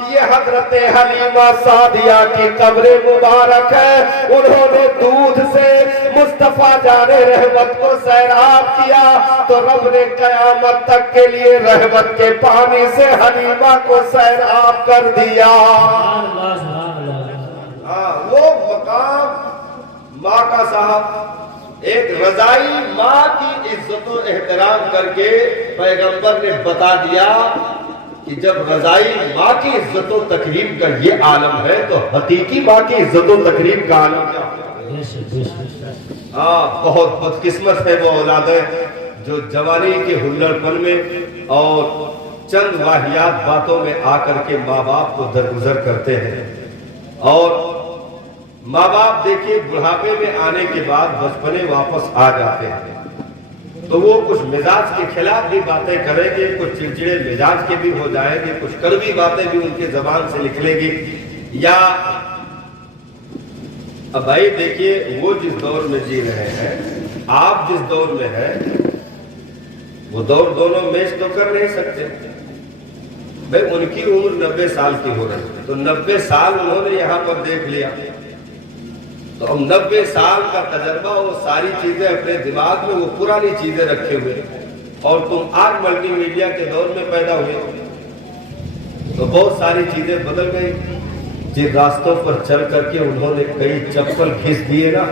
یہ حضرت حلیمہ سعدیہ کی قبر مبارک ہے، انہوں نے دودھ سے مصطفیٰ جان رحمت کو سیراب کیا تو رب نے قیامت تک کے لیے رحمت کے پانی سے حلیمہ کو سیراب کر دیا۔ وہ مقام ماں کا صاحب ایک رضائی ماں کی عزت و احترام کر کے پیغمبر نے بتا دیا کہ جب رضائی ماں کی عزت و تکریم کا یہ عالم ہے تو حقیقی ماں کی عزت و تکریم کا عالم کیا ہے؟ بہت بدقسمت ہے وہ اولادیں جو جوانی کے ہنر پن میں اور چند واہیات باتوں میں آ کر کے ماں باپ کو درگزر کرتے ہیں، اور ماں باپ دیکھیے بڑھاپے میں آنے کے بعد بچپنے واپس آ جاتے ہیں تو وہ کچھ مزاج کے خلاف بھی باتیں کریں گے، کچھ چڑچڑے مزاج کے بھی ہو جائیں گے، کچھ کڑوی باتیں بھی ان کے زبان سے نکلیں گی۔ یا اب بھائی دیکھیے وہ جس دور میں جی رہے ہیں، آپ جس دور میں ہیں وہ دور دونوں میچ تو کر نہیں سکتے۔ بھائی ان کی عمر 90 سال کی ہو رہی ہے تو 90 سال انہوں نے یہاں پر دیکھ لیا، تو ہم 90 سال کا تجربہ وہ ساری چیزیں اپنے دماغ میں وہ پرانی چیزیں رکھے ہوئے، اور تم آج ملٹی میڈیا کے دور میں پیدا ہوئے تو بہت ساری چیزیں بدل گئی۔ جن راستوں پر چل کر کے انہوں نے کئی چپل گھس دیے نا،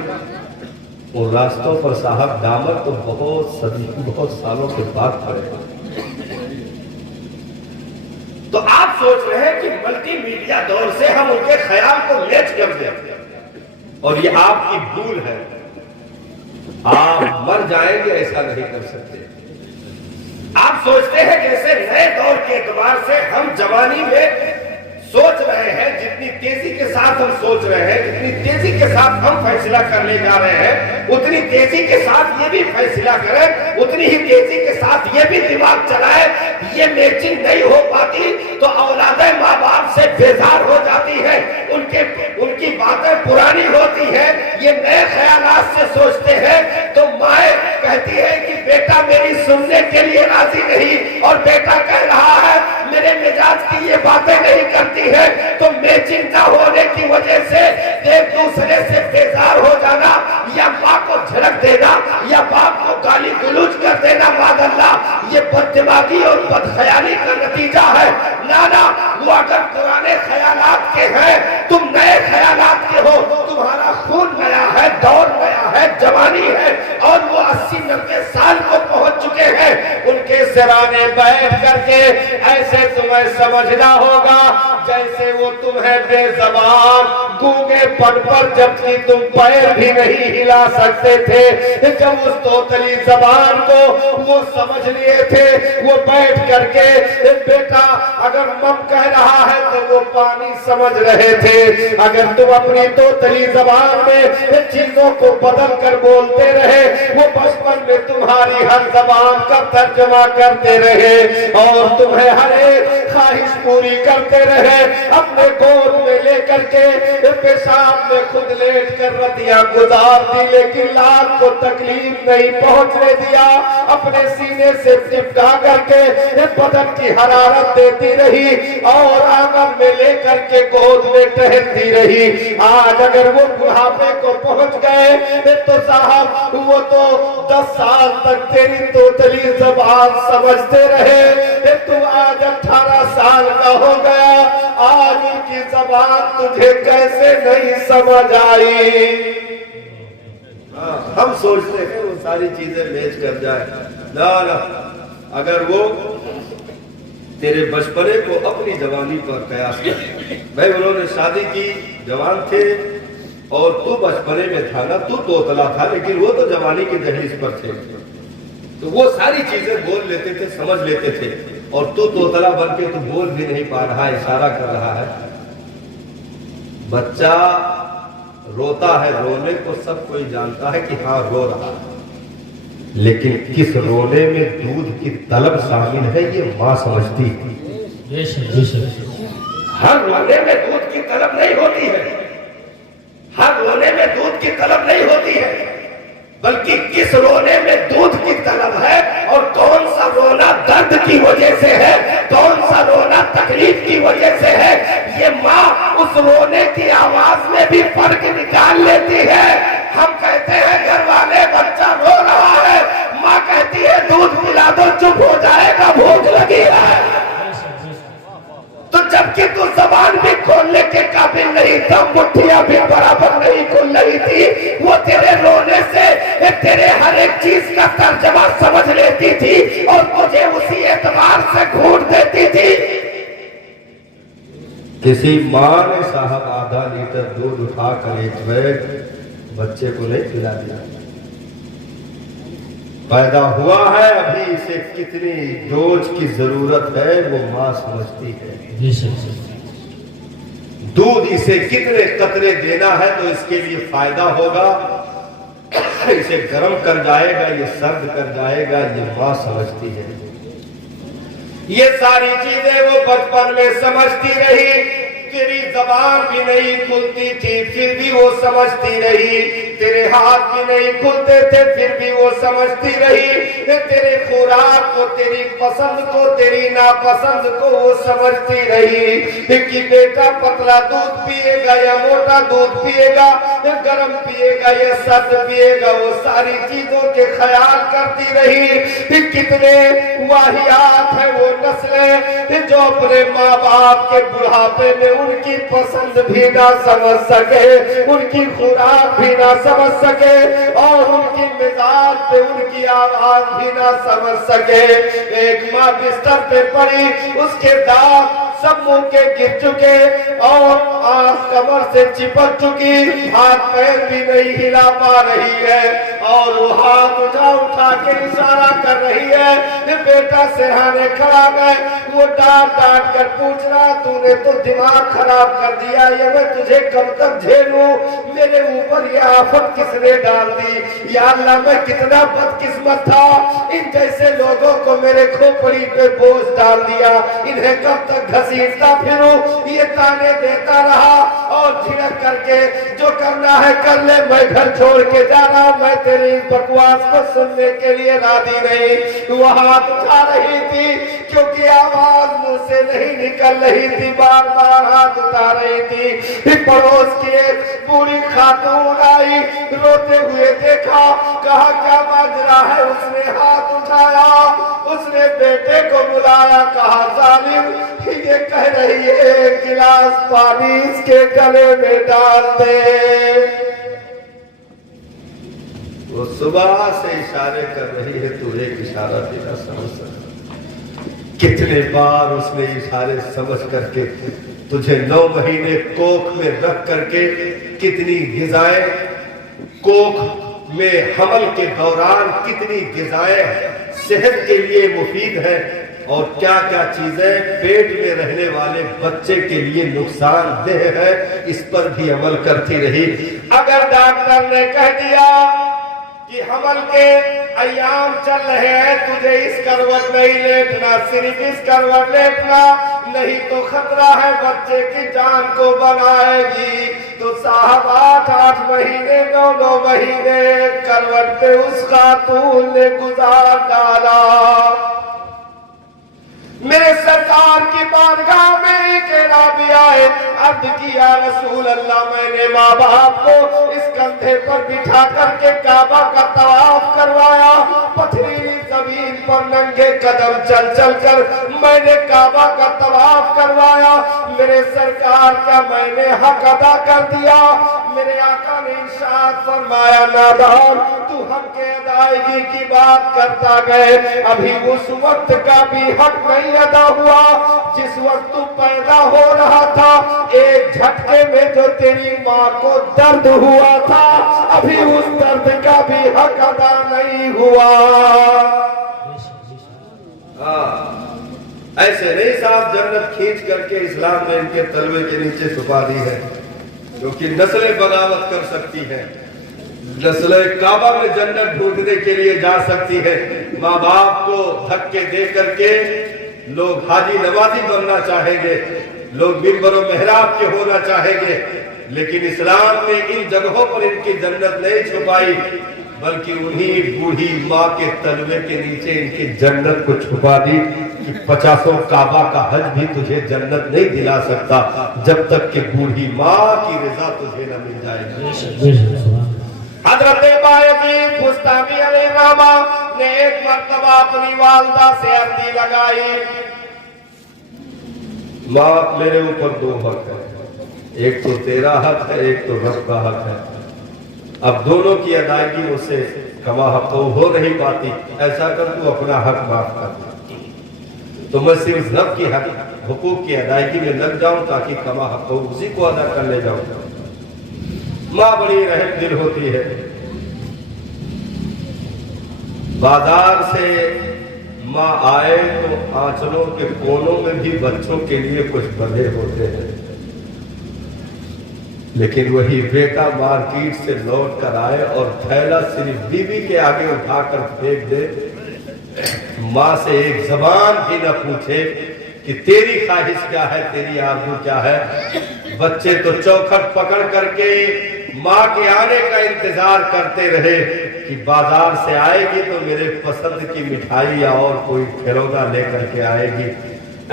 ان راستوں پر صاحب دامت تو بہت سالوں کے بعد پڑے۔ تو آپ سوچ رہے ہیں کہ ملٹی میڈیا دور سے ہم ان کے خیال کو میچ کر دیں، اور یہ آپ کی بھول ہے، آپ مر جائیں گے ایسا نہیں کر سکتے۔ آپ سوچتے ہیں جیسے نئے دور کے اعتبار سے ہم جوانی میں سوچ رہے ہیں، جتنی تیزی کے ساتھ ہم سوچ رہے ہیں، جتنی تیزی کے ساتھ ہم فیصلہ کرنے جا رہے ہیں، اتنی تیزی کے ساتھ یہ بھی فیصلہ کریں، اتنی ہی تیزی کے ساتھ یہ بھی دماغ چلائے، یہ میچنگ نہیں ہو پاتی تو اولادیں ماں باپ سے بیزار ہو جاتی ہے، ان کی باتیں پرانی ہوتی ہیں، یہ نئے خیالات سے سوچتے ہیں، تو مائیں کہتی ہے کہ بیٹا میری سننے کے لیے راضی نہیں، اور بیٹا کہہ رہا ہے میرے مزاج کی یہ باتیں نہیں کرتی ہے، تو میچنگ نہ ہونے کی وجہ سے ایک دوسرے سے بیزار ہو جانا، یا ماں کو جھڑک دینا، یا باپ کو گالی گلوچ کر دینا، معاذ اللہ، یہ بد دماغی اور بد خیالی کا نتیجہ ہے۔ نانا وہ اگر پرانے خیالات کے ہیں، تم نئے خیالات کے ہو، تمہارا خون نیا ہے، دور نیا ہے، جوانی ہے، اور وہ 80-90 سال کو پہنچ چکے ہیں، ان کے سرانے بیٹھ کر کے ایسے تمہیں سمجھنا ہوگا جیسے وہ تمہیں بے زبان گونگے پن پر جبکہ تم پیر بھی نہیں ہلا سکتے تھے، جب اس توتلی زبان کو وہ سمجھ لیے تھے، وہ بیٹھ کر کے بیٹا اگر مم کہہ رہا ہے تو وہ پانی سمجھ رہے تھے، اگر تم اپنی توتلی زبان میں چیزوں کو بدل کر بولتے رہے، وہ بچپن میں تمہاری ہر زبان کا ترجمہ کرتے رہے اور تمہیں ہر ایک خواہش پوری کرتے رہے، اپنے گود میں لے کر کے پیشاب میں خود لیٹ کر رتیاں گزار دی، لیکن لال کو تکلیف نہیں پہنچنے دیا، اپنے سینے سے چپکا کر کے بدن کی حرارت دیتی رہی اور آنگن میں لے کر کے گود میں ٹہلتی رہی۔ آج اگر وہ بڑھاپے کو پہنچ گئے تو صاحب وہ تو 10 سال تک تیری توتلی زبان سمجھتے رہے، تو آج 18 سال کا ہو گیا، آج ان کی زبان تجھے کیسے نہیں سمجھ آئی؟ ہم سوچتے ہیں وہ ساری چیزیں میچ کر جائے، نا اگر وہ تیرے بچپنے کو اپنی جوانی پر قیاس کر، بھائی انہوں نے شادی کی، جوان تھے اور تو بچپنے میں تھا نا، تو توتلا تھا، لیکن وہ تو جوانی کی دہلیز پر تھے، تو وہ ساری چیزیں بول لیتے تھے، سمجھ لیتے تھے، اور تو توتلا بن کے تو بول بھی نہیں پا رہا ہے، اشارہ کر رہا ہے۔ بچہ روتا ہے، رونے کو سب کوئی جانتا ہے کہ ہاں رو رہا ہے، لیکن کس رونے میں دودھ کی طلب شامل ہے یہ ماں سمجھتی ہے۔ بے شک بے شک ہر رونے میں دودھ کی طلب نہیں ہوتی ہے، ہر رونے میں دودھ کی طلب نہیں ہوتی ہے، بلکہ کس رونے میں دودھ کی طلب ہے اور کون سا رونا درد کی وجہ سے ہے، کون سا رونا تکلیف کی وجہ سے ہے، یہ ماں اس رونے کی آواز میں بھی فرق نکال لیتی ہے۔ ہم کہتے ہیں گھر والے بچہ رو رہا ہے، ماں کہتی ہے دودھ پلا دو چپ ہو جائے گا، بھوک لگی ہے۔ تو جبکہ تو زبان بھی کھولنے کے قابل نہیں تھا، مٹھیاں بھی برابر نہیں کھل رہی تھی، وہ تیرے رونے سے تیرے ہر ایک چیز کا ترجمہ سمجھ لیتی تھی اور تجھے اسی اعتبار سے گھونٹ دیتی تھی۔ کسی ماں نے صاحب آدھا لیٹر دودھ اٹھا کر ایک بیگ بچے کو نہیں پلا دیا، پیدا ہوا ہے ابھی اسے کتنی ڈوز کی ضرورت ہے وہ ماں سمجھتی ہے، بے شک دودھ اسے کتنے قطرے دینا ہے تو اس کے لیے فائدہ ہوگا، اسے گرم کر جائے گا یہ سرد کر جائے گا، یہ ماں سمجھتی ہے۔ یہ ساری چیزیں وہ بچپن میں سمجھتی رہی، تیری زبان بھی نہیں کھلتی تھی پھر بھی وہ سمجھتی رہی، تیرے ہاتھ بھی نہیں کھلتے تھے پھر بھی وہ سمجھتی رہی، تیرے خوراک کو، تیری پسند کو، تیری ناپسند کو وہ سمجھتی رہی کہ بیٹا پتلا دودھ پیے گا یا موٹا دودھ پیے گا، گرم پیے گا یا سرد پیے گا، وہ ساری چیزوں کے خیال کرتی رہی۔ کتنے واہیات ہیں وہ نسلیں جو اپنے ماں باپ کے بڑھاپے میں ان کی پسند بھی نہ سمجھ سکے، ان کی خوراک بھی نہ سمجھ سکے اور ان کی مزاج پہ ان کی آواز بھی نہ سمجھ سکے۔ ایک ماں بستر پہ پڑی، اس کے دانت سب منہ کے گر چکے اور آنکھ کمر سے چپک چکی، ہاتھ پیر بھی نہیں ہلا پا رہی ہے اور وہ ہاتھ اٹھا کے اشارہ کر رہی ہے، بیٹا سرہانے کھڑا گئے، وہ ڈانٹ ڈانٹ کر پوچھ رہا تو نے تو دماغ خراب کر دیا، یہ میں تجھے کب تک جھیلوں، میرے اوپر یہ آفت کس نے ڈال دی، یا اللہ میں کتنا بدقسمت تھا، ان جیسے لوگوں کو میرے کھوپڑی پہ بوجھ ڈال دیا، انہیں کب تک گھسیٹتا پھروں، یہ تانے دیتا رہا اور جھڑک کر کے جو کرنا ہے کر لے، میں گھر چھوڑ کے جا رہا، میں تیری اس بکواس کو سننے کے لیے راضی نہیں۔ وہ ہاتھ اٹھا رہی تھی کیونکہ آواز منہ سے نہیں نکل رہی تھی، بار بار ہاتھ اٹھا رہی تھی۔ پھر پڑوس کی ایک بوڑھی خاتون آئی، روتے ہوئے دیکھا، کہا کیا ماجرا ہے، اس نے ہاتھ اٹھایا، اس نے بیٹے کو بلایا، کہا ظالم یہ کہہ رہی ہے ایک گلاس پانی اس کے گلے میں ڈال دے۔ وہ صبح سے اشارے کر رہی ہے تو ایک اشارہ بھی نہ سمجھ سکتا، کتنے بار اس نے اشارے سمجھ کر کے تجھے 9 مہینے کوکھ میں رکھ کر کے کتنی غذائیں، کوکھ میں حمل کے دوران کتنی غذائیں صحت کے لیے مفید ہیں اور کیا کیا چیزیں پیٹ میں رہنے والے بچے کے لیے نقصان دہ ہے، اس پر بھی عمل کرتی رہی۔ اگر ڈاکٹر نے کہہ دیا کہ حمل کے ایام چل رہے ہیں، تجھے اس کروٹ نہیں لیٹنا، صرف اس کروٹ لیٹنا، نہیں تو خطرہ ہے بچے کی جان کو بنائے گی، تو صاحب 8 مہینے 9 مہینے کروٹ پہ اس خاتون نے گزار ڈالا۔ میرے سرکار کی بارگاہ میں ایک رابعہ آئے، عرض کیا رسول اللہ میں نے ماں باپ کو اس کندھے پر بٹھا کر کے کعبہ کا طواف کروایا، پتھریلی زمین پر ننگے قدم چل چل کر میں نے کعبہ کا طواف کروایا، میرے سرکار کا میں نے حق ادا کر دیا۔ میرے آقا نے ارشاد فرمایا نادان تو حق کے ادائیگی کی بات کرتا گئے، ابھی اس وقت کا بھی حق نہیں ادا ہوا جس وقت تو پیدا ہو رہا تھا، ایک جھٹکے میں جو تیری ماں کو درد ہوا تھا، ابھی اس درد کا بھی حق ادا نہیں ہوا۔ ایسے نہیں صاحب جنت کھینچ کر کے اسلام نے ان کے تلوے کے نیچے چھپا دی ہے، کیونکہ نسلیں بغاوت کر سکتی ہیں، نسلیں کعبہ میں جنت ڈھونڈنے کے لیے جا سکتی ہے، ماں باپ کو دھکے دے کر کے لوگ حاجی نوازی بننا چاہیں گے، لوگ منبر و محراب کے ہونا چاہیں گے، لیکن اسلام نے ان جگہوں پر ان کی جنت نہیں چھپائی، بلکہ انہی بوڑھی ماں کے تلوے کے نیچے ان کی جنت کو چھپا دی کہ 50 کعبہ کا حج بھی تجھے جنت نہیں دلا سکتا جب تک کہ بوڑھی ماں کی رضا تجھے نہ مل جائے گی۔ حضرت بایزید بستامی علیہ الرحمہ نے ایک مرتبہ اپنی والدہ سے عرضی لگائی، ماں میرے اوپر 2 حق ہے، ایک تو تیرا حق ہے، ایک تو رب کا حق ہے، اب دونوں کی ادائیگی مجھ سے کما حق ہو نہیں پاتی، ایسا کر تو اپنا حق معاف کر، تو میں صرف رب کی حقوق کی ادائیگی میں لگ جاؤں تاکہ کما حق اسی کو ادا کر لے جاؤں۔ ماں بڑی رحم دل ہوتی ہے، بازار سے ماں آئے تو آنچلوں کے کونوں میں بھی بچوں کے لیے کچھ بندھے ہوتے ہیں، لیکن وہی بیٹا مارکیٹ سے لوٹ کر آئے اور تھیلا صرف بیوی کے آگے اٹھا کر پھینک دے، ماں سے ایک زبان بھی نہ پوچھے کہ تیری خواہش کیا ہے، تیری آرزو کیا ہے، بچے تو چوکھٹ پکڑ کر کے ماں کے آنے کا انتظار کرتے رہے کہ بازار سے آئے گی تو میرے پسند کی مٹھائی یا اور کوئی کھلونا لے کر کے آئے گی۔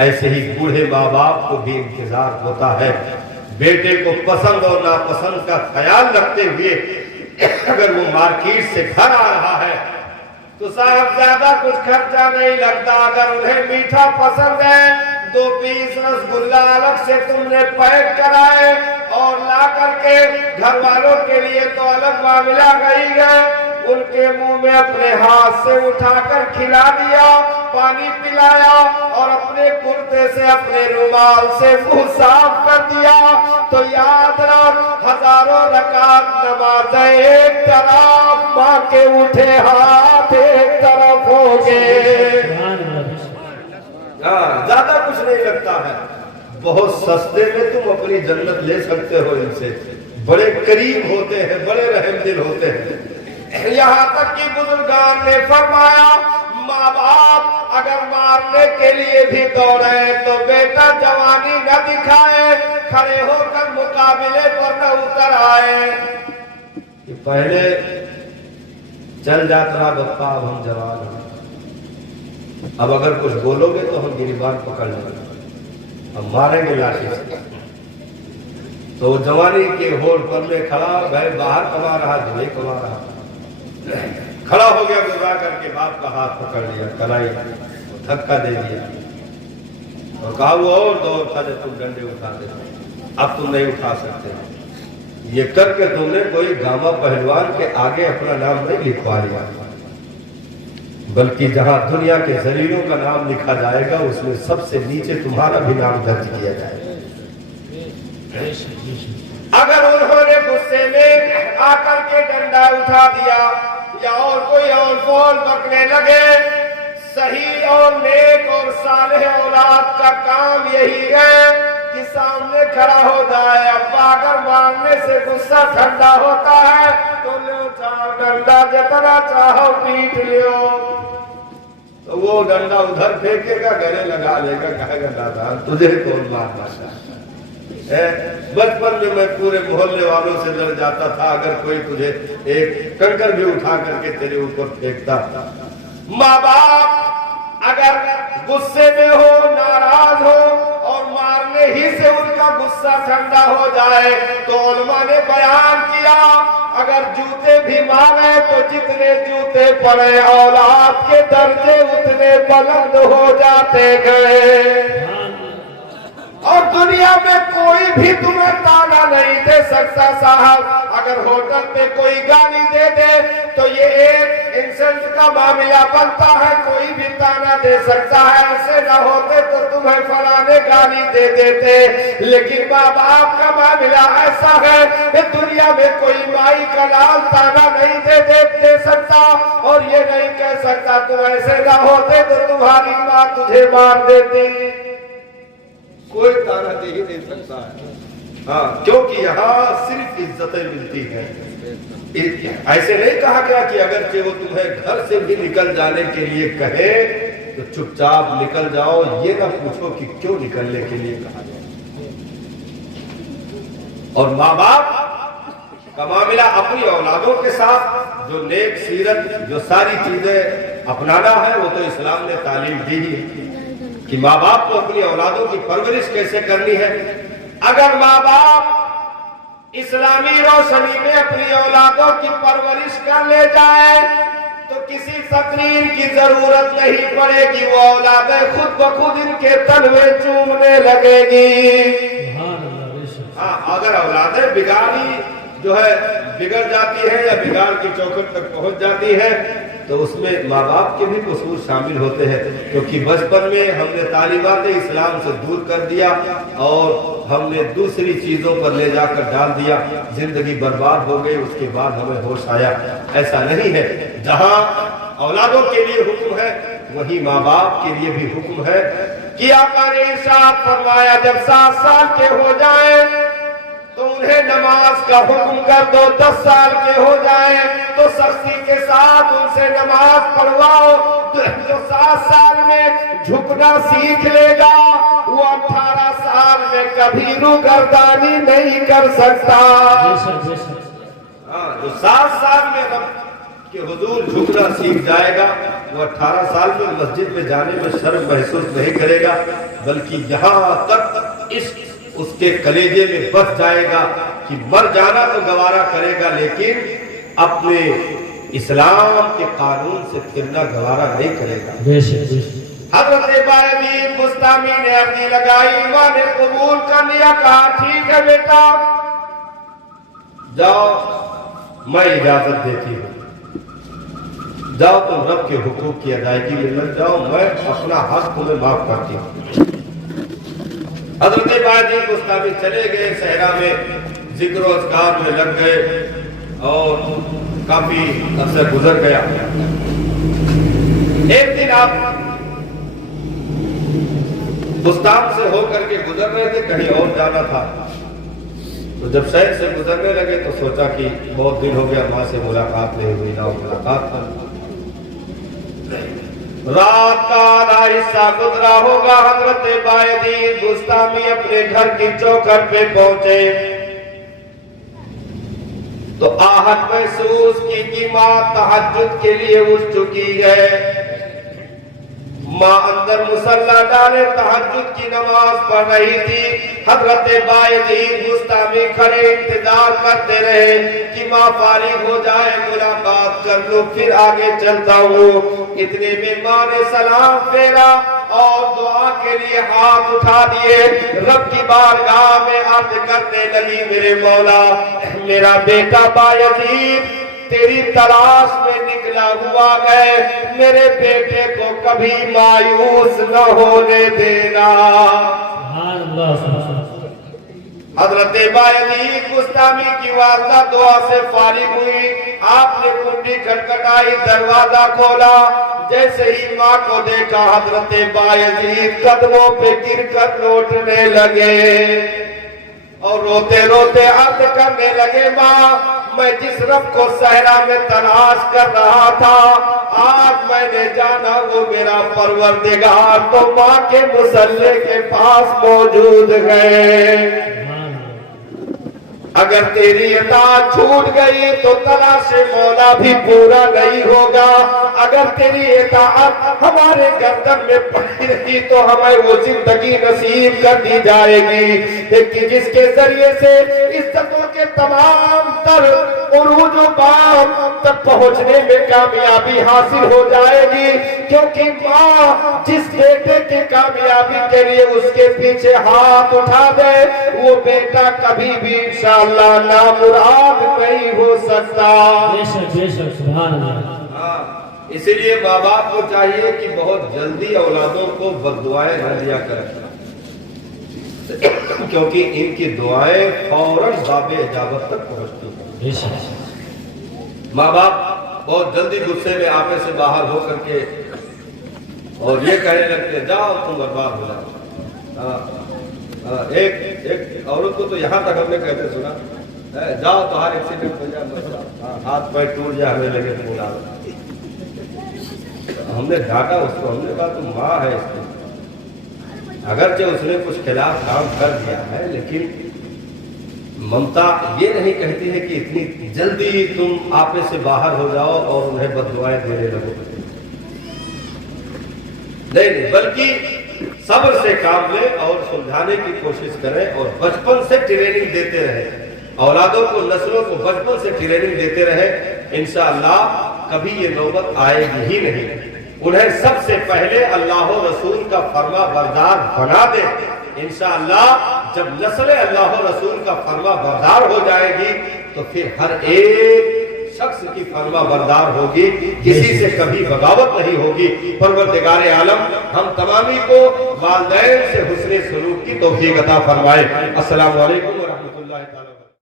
ایسے ہی بوڑھے ماں باپ کو بھی انتظار ہوتا ہے، بیٹے کو پسند اور ناپسند کا خیال رکھتے ہوئے اگر وہ مارکیٹ سے گھر آ رہا ہے تو صاحب زیادہ کچھ خرچہ نہیں لگتا، اگر انہیں میٹھا پسند ہے 2 پیس رسگلہ الگ سے تم نے پیک کرائے اور لا کر کے گھر والوں کے لیے تو الگ معاملہ گئی گئے، ان کے منہ میں اپنے ہاتھ سے اٹھا کر کھلا دیا، پانی پلایا اور اپنے کرتے سے اپنے رومال سے منہ صاف کر دیا، تو یاد رکھ ہزاروں رکعت نمازیں ایک طرف، ماں کے اٹھے ہاتھ ایک طرف ہو گئے۔ زیادہ کچھ نہیں لگتا ہے، بہت سستے میں تم اپنی جنت لے سکتے ہو، ان سے بڑے قریب ہوتے ہیں، بڑے رحم دل ہوتے ہیں۔ یہاں تک کہ بزرگان نے فرمایا ماں باپ اگر مارنے کے لیے بھی دوڑے تو بیٹا جوانی نہ دکھائے، کھڑے ہو کر مقابلے پر نہ اتر آئے، کہ پہلے چل جاتا بپا اب ہم جوان ہیں، اب اگر کچھ بولو گے تو ہم گریبان پکڑ لیں گے، ہم ماریں گے لاٹھی سے۔ تو جوانی کے ہوڑ پر میں کھڑا، بھائی باہر کما رہا جو نہیں کما رہا، کھڑا ہو گیا گزرا کر کے باپ کا ہاتھ پکڑ لیا، کلائی دھکا دے دیا اور کہا وہ اور دور تھا جب تم ڈنڈے اٹھاتے تھے، اب تم نہیں اٹھا سکتے۔ یہ کر کے تم نے کوئی گاما پہلوان کے آگے اپنا نام نہیں لکھوا لیا، بلکہ جہاں دنیا کے ذلیلوں کا نام لکھا جائے گا اس میں سب سے نیچے تمہارا بھی نام درج کیا جائے گا۔ اگر انہوں نے غصے میں آ کر کے ڈنڈا اٹھا دیا یا اور کوئی اور بول بکنے لگے، صحیح اور نیک اور صالح اولاد کا کام یہی ہے کہ سامنے کھڑا ہو جائے، ابا اگر مارنے سے غصہ ٹھنڈا ہوتا ہے تو لو چاہو ڈنڈا جتنا چاہو پیٹ لیو، تو وہ ڈنڈا ادھر پھینکے گا، گلے لگا لے گا، کہے گا دادا تجھے کون مارنا چاہتا۔ بچپن میں پورے محلے والوں سے لڑ جاتا تھا اگر کوئی تجھے ایک کنکر بھی اٹھا کر کے تیرے اوپر پھینکتا۔ ماں باپ اگر غصے میں ہو، ناراض ہو اور مارنے ہی سے ان کا غصہ ٹھنڈا ہو جائے تو علماء نے بیان کیا اگر جوتے بھی مارے تو جتنے جوتے پڑے اولاد کے درجے اتنے بلند ہو جاتے گئے، اور دنیا میں کوئی بھی تمہیں تانا نہیں دے سکتا۔ صاحب اگر ہوٹل پہ کوئی گالی دے دے تو یہ ایک انسلٹ کا معاملہ بنتا ہے، کوئی بھی تانا دے سکتا ہے، ایسے نہ ہوتے تو تمہیں فلانے گالی دے دیتے، لیکن ماں باپ کا معاملہ ایسا ہے کہ دنیا میں کوئی مائی کا لال تانا نہیں دے سکتا اور یہ نہیں کہہ سکتا تم ایسے نہ ہوتے تو تمہاری ماں تجھے مار دیتی، کوئی تانا دے ہی نہیں سکتا ہے۔ ہاں، کیونکہ یہاں صرف عزتیں ملتی ہیں۔ ایسے نہیں کہا گیا کہ اگرچہ وہ تمہیں گھر سے بھی نکل جانے کے لیے کہے تو چپ چاپ نکل جاؤ، یہ نہ پوچھو کہ کیوں نکلنے کے لیے کہا جائے۔ اور ماں باپ کا معاملہ اپنی اولادوں کے ساتھ جو نیک سیرت، جو ساری چیزیں اپنانا ہے، وہ تو اسلام نے تعلیم دی ہے کہ ماں باپ کو اپنی اولادوں کی پرورش کیسے کرنی ہے۔ اگر ماں باپ اسلامی روشنی میں اپنی اولادوں کی پرورش کر لے جائے تو کسی تقریر کی ضرورت نہیں پڑے گی، وہ اولادیں خود بخود ان کے تلوے چومنے لگے گی۔ ہاں، اگر اولادیں بگاڑی جو ہے بگڑ جاتی ہے یا بگاڑ کی چوکھٹ تک پہنچ جاتی ہے تو اس میں ماں باپ کے بھی قصور شامل ہوتے ہیں، کیونکہ بچپن میں ہم نے تعلیمات اسلام سے دور کر دیا اور ہم نے دوسری چیزوں پر لے جا کر ڈال دیا، زندگی برباد ہو گئی، اس کے بعد ہمیں ہوش آیا۔ ایسا نہیں ہے، جہاں اولادوں کے لیے حکم ہے وہی ماں باپ کے لیے بھی حکم ہے کہ آقا نے ارشاد فرمایا جب 7 سال کے ہو جائیں تو انہیں نماز کا حکم کر دو، 10 سال کے ہو جائیں تو سختی کے ساتھ ان سے نماز پڑھواؤ۔ جو 7 سال میں جھکنا سیکھ لے گا وہ 18 سال میں کبھی روگردانی نہیں کر سکتا۔ جو 7 سال میں رب کے حضور جھکنا سیکھ جائے گا وہ 18 سال میں مسجد میں جانے میں شرم محسوس نہیں کرے گا، بلکہ یہاں تک اس کے کلیجے میں بس جائے گا کہ مر جانا تو گوارا کرے گا لیکن اپنے اسلام کے قانون سے پھرنا گوارا نہیں کرے گا۔ حضرت باعزید بسطامی نے عرضی لگائی، ماں نے قبول کر لیا، کہا ٹھیک ہے بیٹا جاؤ، میں اجازت دیتی ہوں، جاؤ تم رب کے حقوق کی ادائیگی میں لگ جاؤ، میں اپنا حق تمہیں معاف کرتی ہوں۔ حضرت باعزید بسطامی چلے گئے، صحرا میں ذکر و اذکار میں لگ گئے اور کافی عرصہ گزر گیا۔ ایک دن آپ بستان سے ہو کر کے گزر رہے تھے، کہیں اور جانا تھا، تو جب شہر سے گزرنے لگے تو سوچا کہ بہت دن ہو گیا ماں سے ملاقات نہیں ہوئی، نہ ملاقات تھا۔ رات کا آدھا حصہ گزرا ہوگا، حضرت باعزید بسطامی اپنے گھر کی چوکھٹ پہ پہنچے تو آہٹ محسوس کی کہ ماں تہجد کے لیے اٹھ چکی ہے۔ ماں اندر مصلی ڈالے تہجد کی نماز پڑھ رہی تھی۔ حضرت باعزید بسطامی کھڑے انتظار کرتے رہے کہ ماں فارغ ہو جائے، ملاقات کر لو پھر آگے چلتا ہوں۔ اتنے میں ماں نے سلام پھیرا اور دعا کے لیے ہاتھ اٹھا دیے، رب کی بارگاہ میں عرض کرنے لگی، میرے مولا میرا بیٹا باعزید تیری تلاش میں نکلا ہوا ہے، میرے بیٹے کو کبھی مایوس نہ ہونے دینا۔ حضرت باعزید بسطامی کی والدہ دعا سے فارغ ہوئی، آپ نے کنڈی کھٹکھٹائی، دروازہ کھولا، جیسے ہی ماں کو دیکھا حضرت باعزید قدموں پہ گر کر لوٹنے لگے اور روتے روتے عرض کرنے لگے، ماں میں جس رب کو صحرا میں تلاش کر رہا تھا آج میں نے جانا وہ میرا پروردگار تو ماں کے مصلی کے پاس موجود ہے۔ اگر تیری اطاعت چھوٹ گئی تو تلاش مولا بھی پورا نہیں ہوگا، اگر تیری اطاعت ہمارے گردن میں پڑی رہی تو ہمیں وہ زندگی نصیب کر دی جائے گی کہ جس کے ذریعے سے عزتوں کے تمام تر عروج و بام تک پہنچنے میں کامیابی حاصل ہو جائے گی، کیونکہ ماں جس بیٹے کی کامیابی کے لیے اس کے پیچھے ہاتھ اٹھا دے وہ بیٹا کبھی بھی انشاءاللہ نامراد نہیں ہو سکتا۔ بے شک سبحان اللہ۔ اسی لیے ماں باپ کو چاہیے کہ بہت جلدی اولادوں کو بد دعائیں نہ دیا کریں، کیونکہ ان کی دعائیں فوراً باب اجابت تک پہنچتی ہیں۔ ماں باپ بہت جلدی غصے میں آپے سے باہر ہو کر کے اور یہ کہنے لگتے جاؤ تم برباد ہو جاؤ۔ ایک عورت کو تو یہاں تک ہم نے کہتے سنا، جاؤ تو ہر ایکسیڈنٹ ہو جائے، ہاتھ پیر ٹوٹ جائے، ہمیں لگے تو بلا ہم نے ڈانٹا اس کو, ہم نے کہا تم ماں ہے اس کی, اگرچہ اس نے کچھ خلاف کام کر دیا ہے لیکن ممتا یہ نہیں کہتی ہے کہ اتنی جلدی تم آپے سے باہر ہو جاؤ اور انہیں بددعائیں دینے لگو. نہیں, بلکہ صبر سے کام لیں اور سمجھانے کی کوشش کریں اور بچپن سے ٹریننگ دیتے رہیں, اولادوں کو, نسلوں کو بچپن سے ٹریننگ دیتے رہیں. انشاءاللہ کبھی یہ نوبت آئے گی ہی نہیں. انہیں سب سے پہلے اللہ و رسول کا فرما بردار بنا دیں. انشاءاللہ جب نسل اللہ و رسول کا فرما بردار ہو جائے گی تو پھر ہر ایک شخص کی فرما بردار ہوگی, کسی سے کبھی بغاوت نہیں ہوگی. پروردگار عالم ہم تمامی کو والدین سے حسن سلوک کی توفیق عطا فرمائے. السلام علیکم ورحمۃ اللہ تعالی.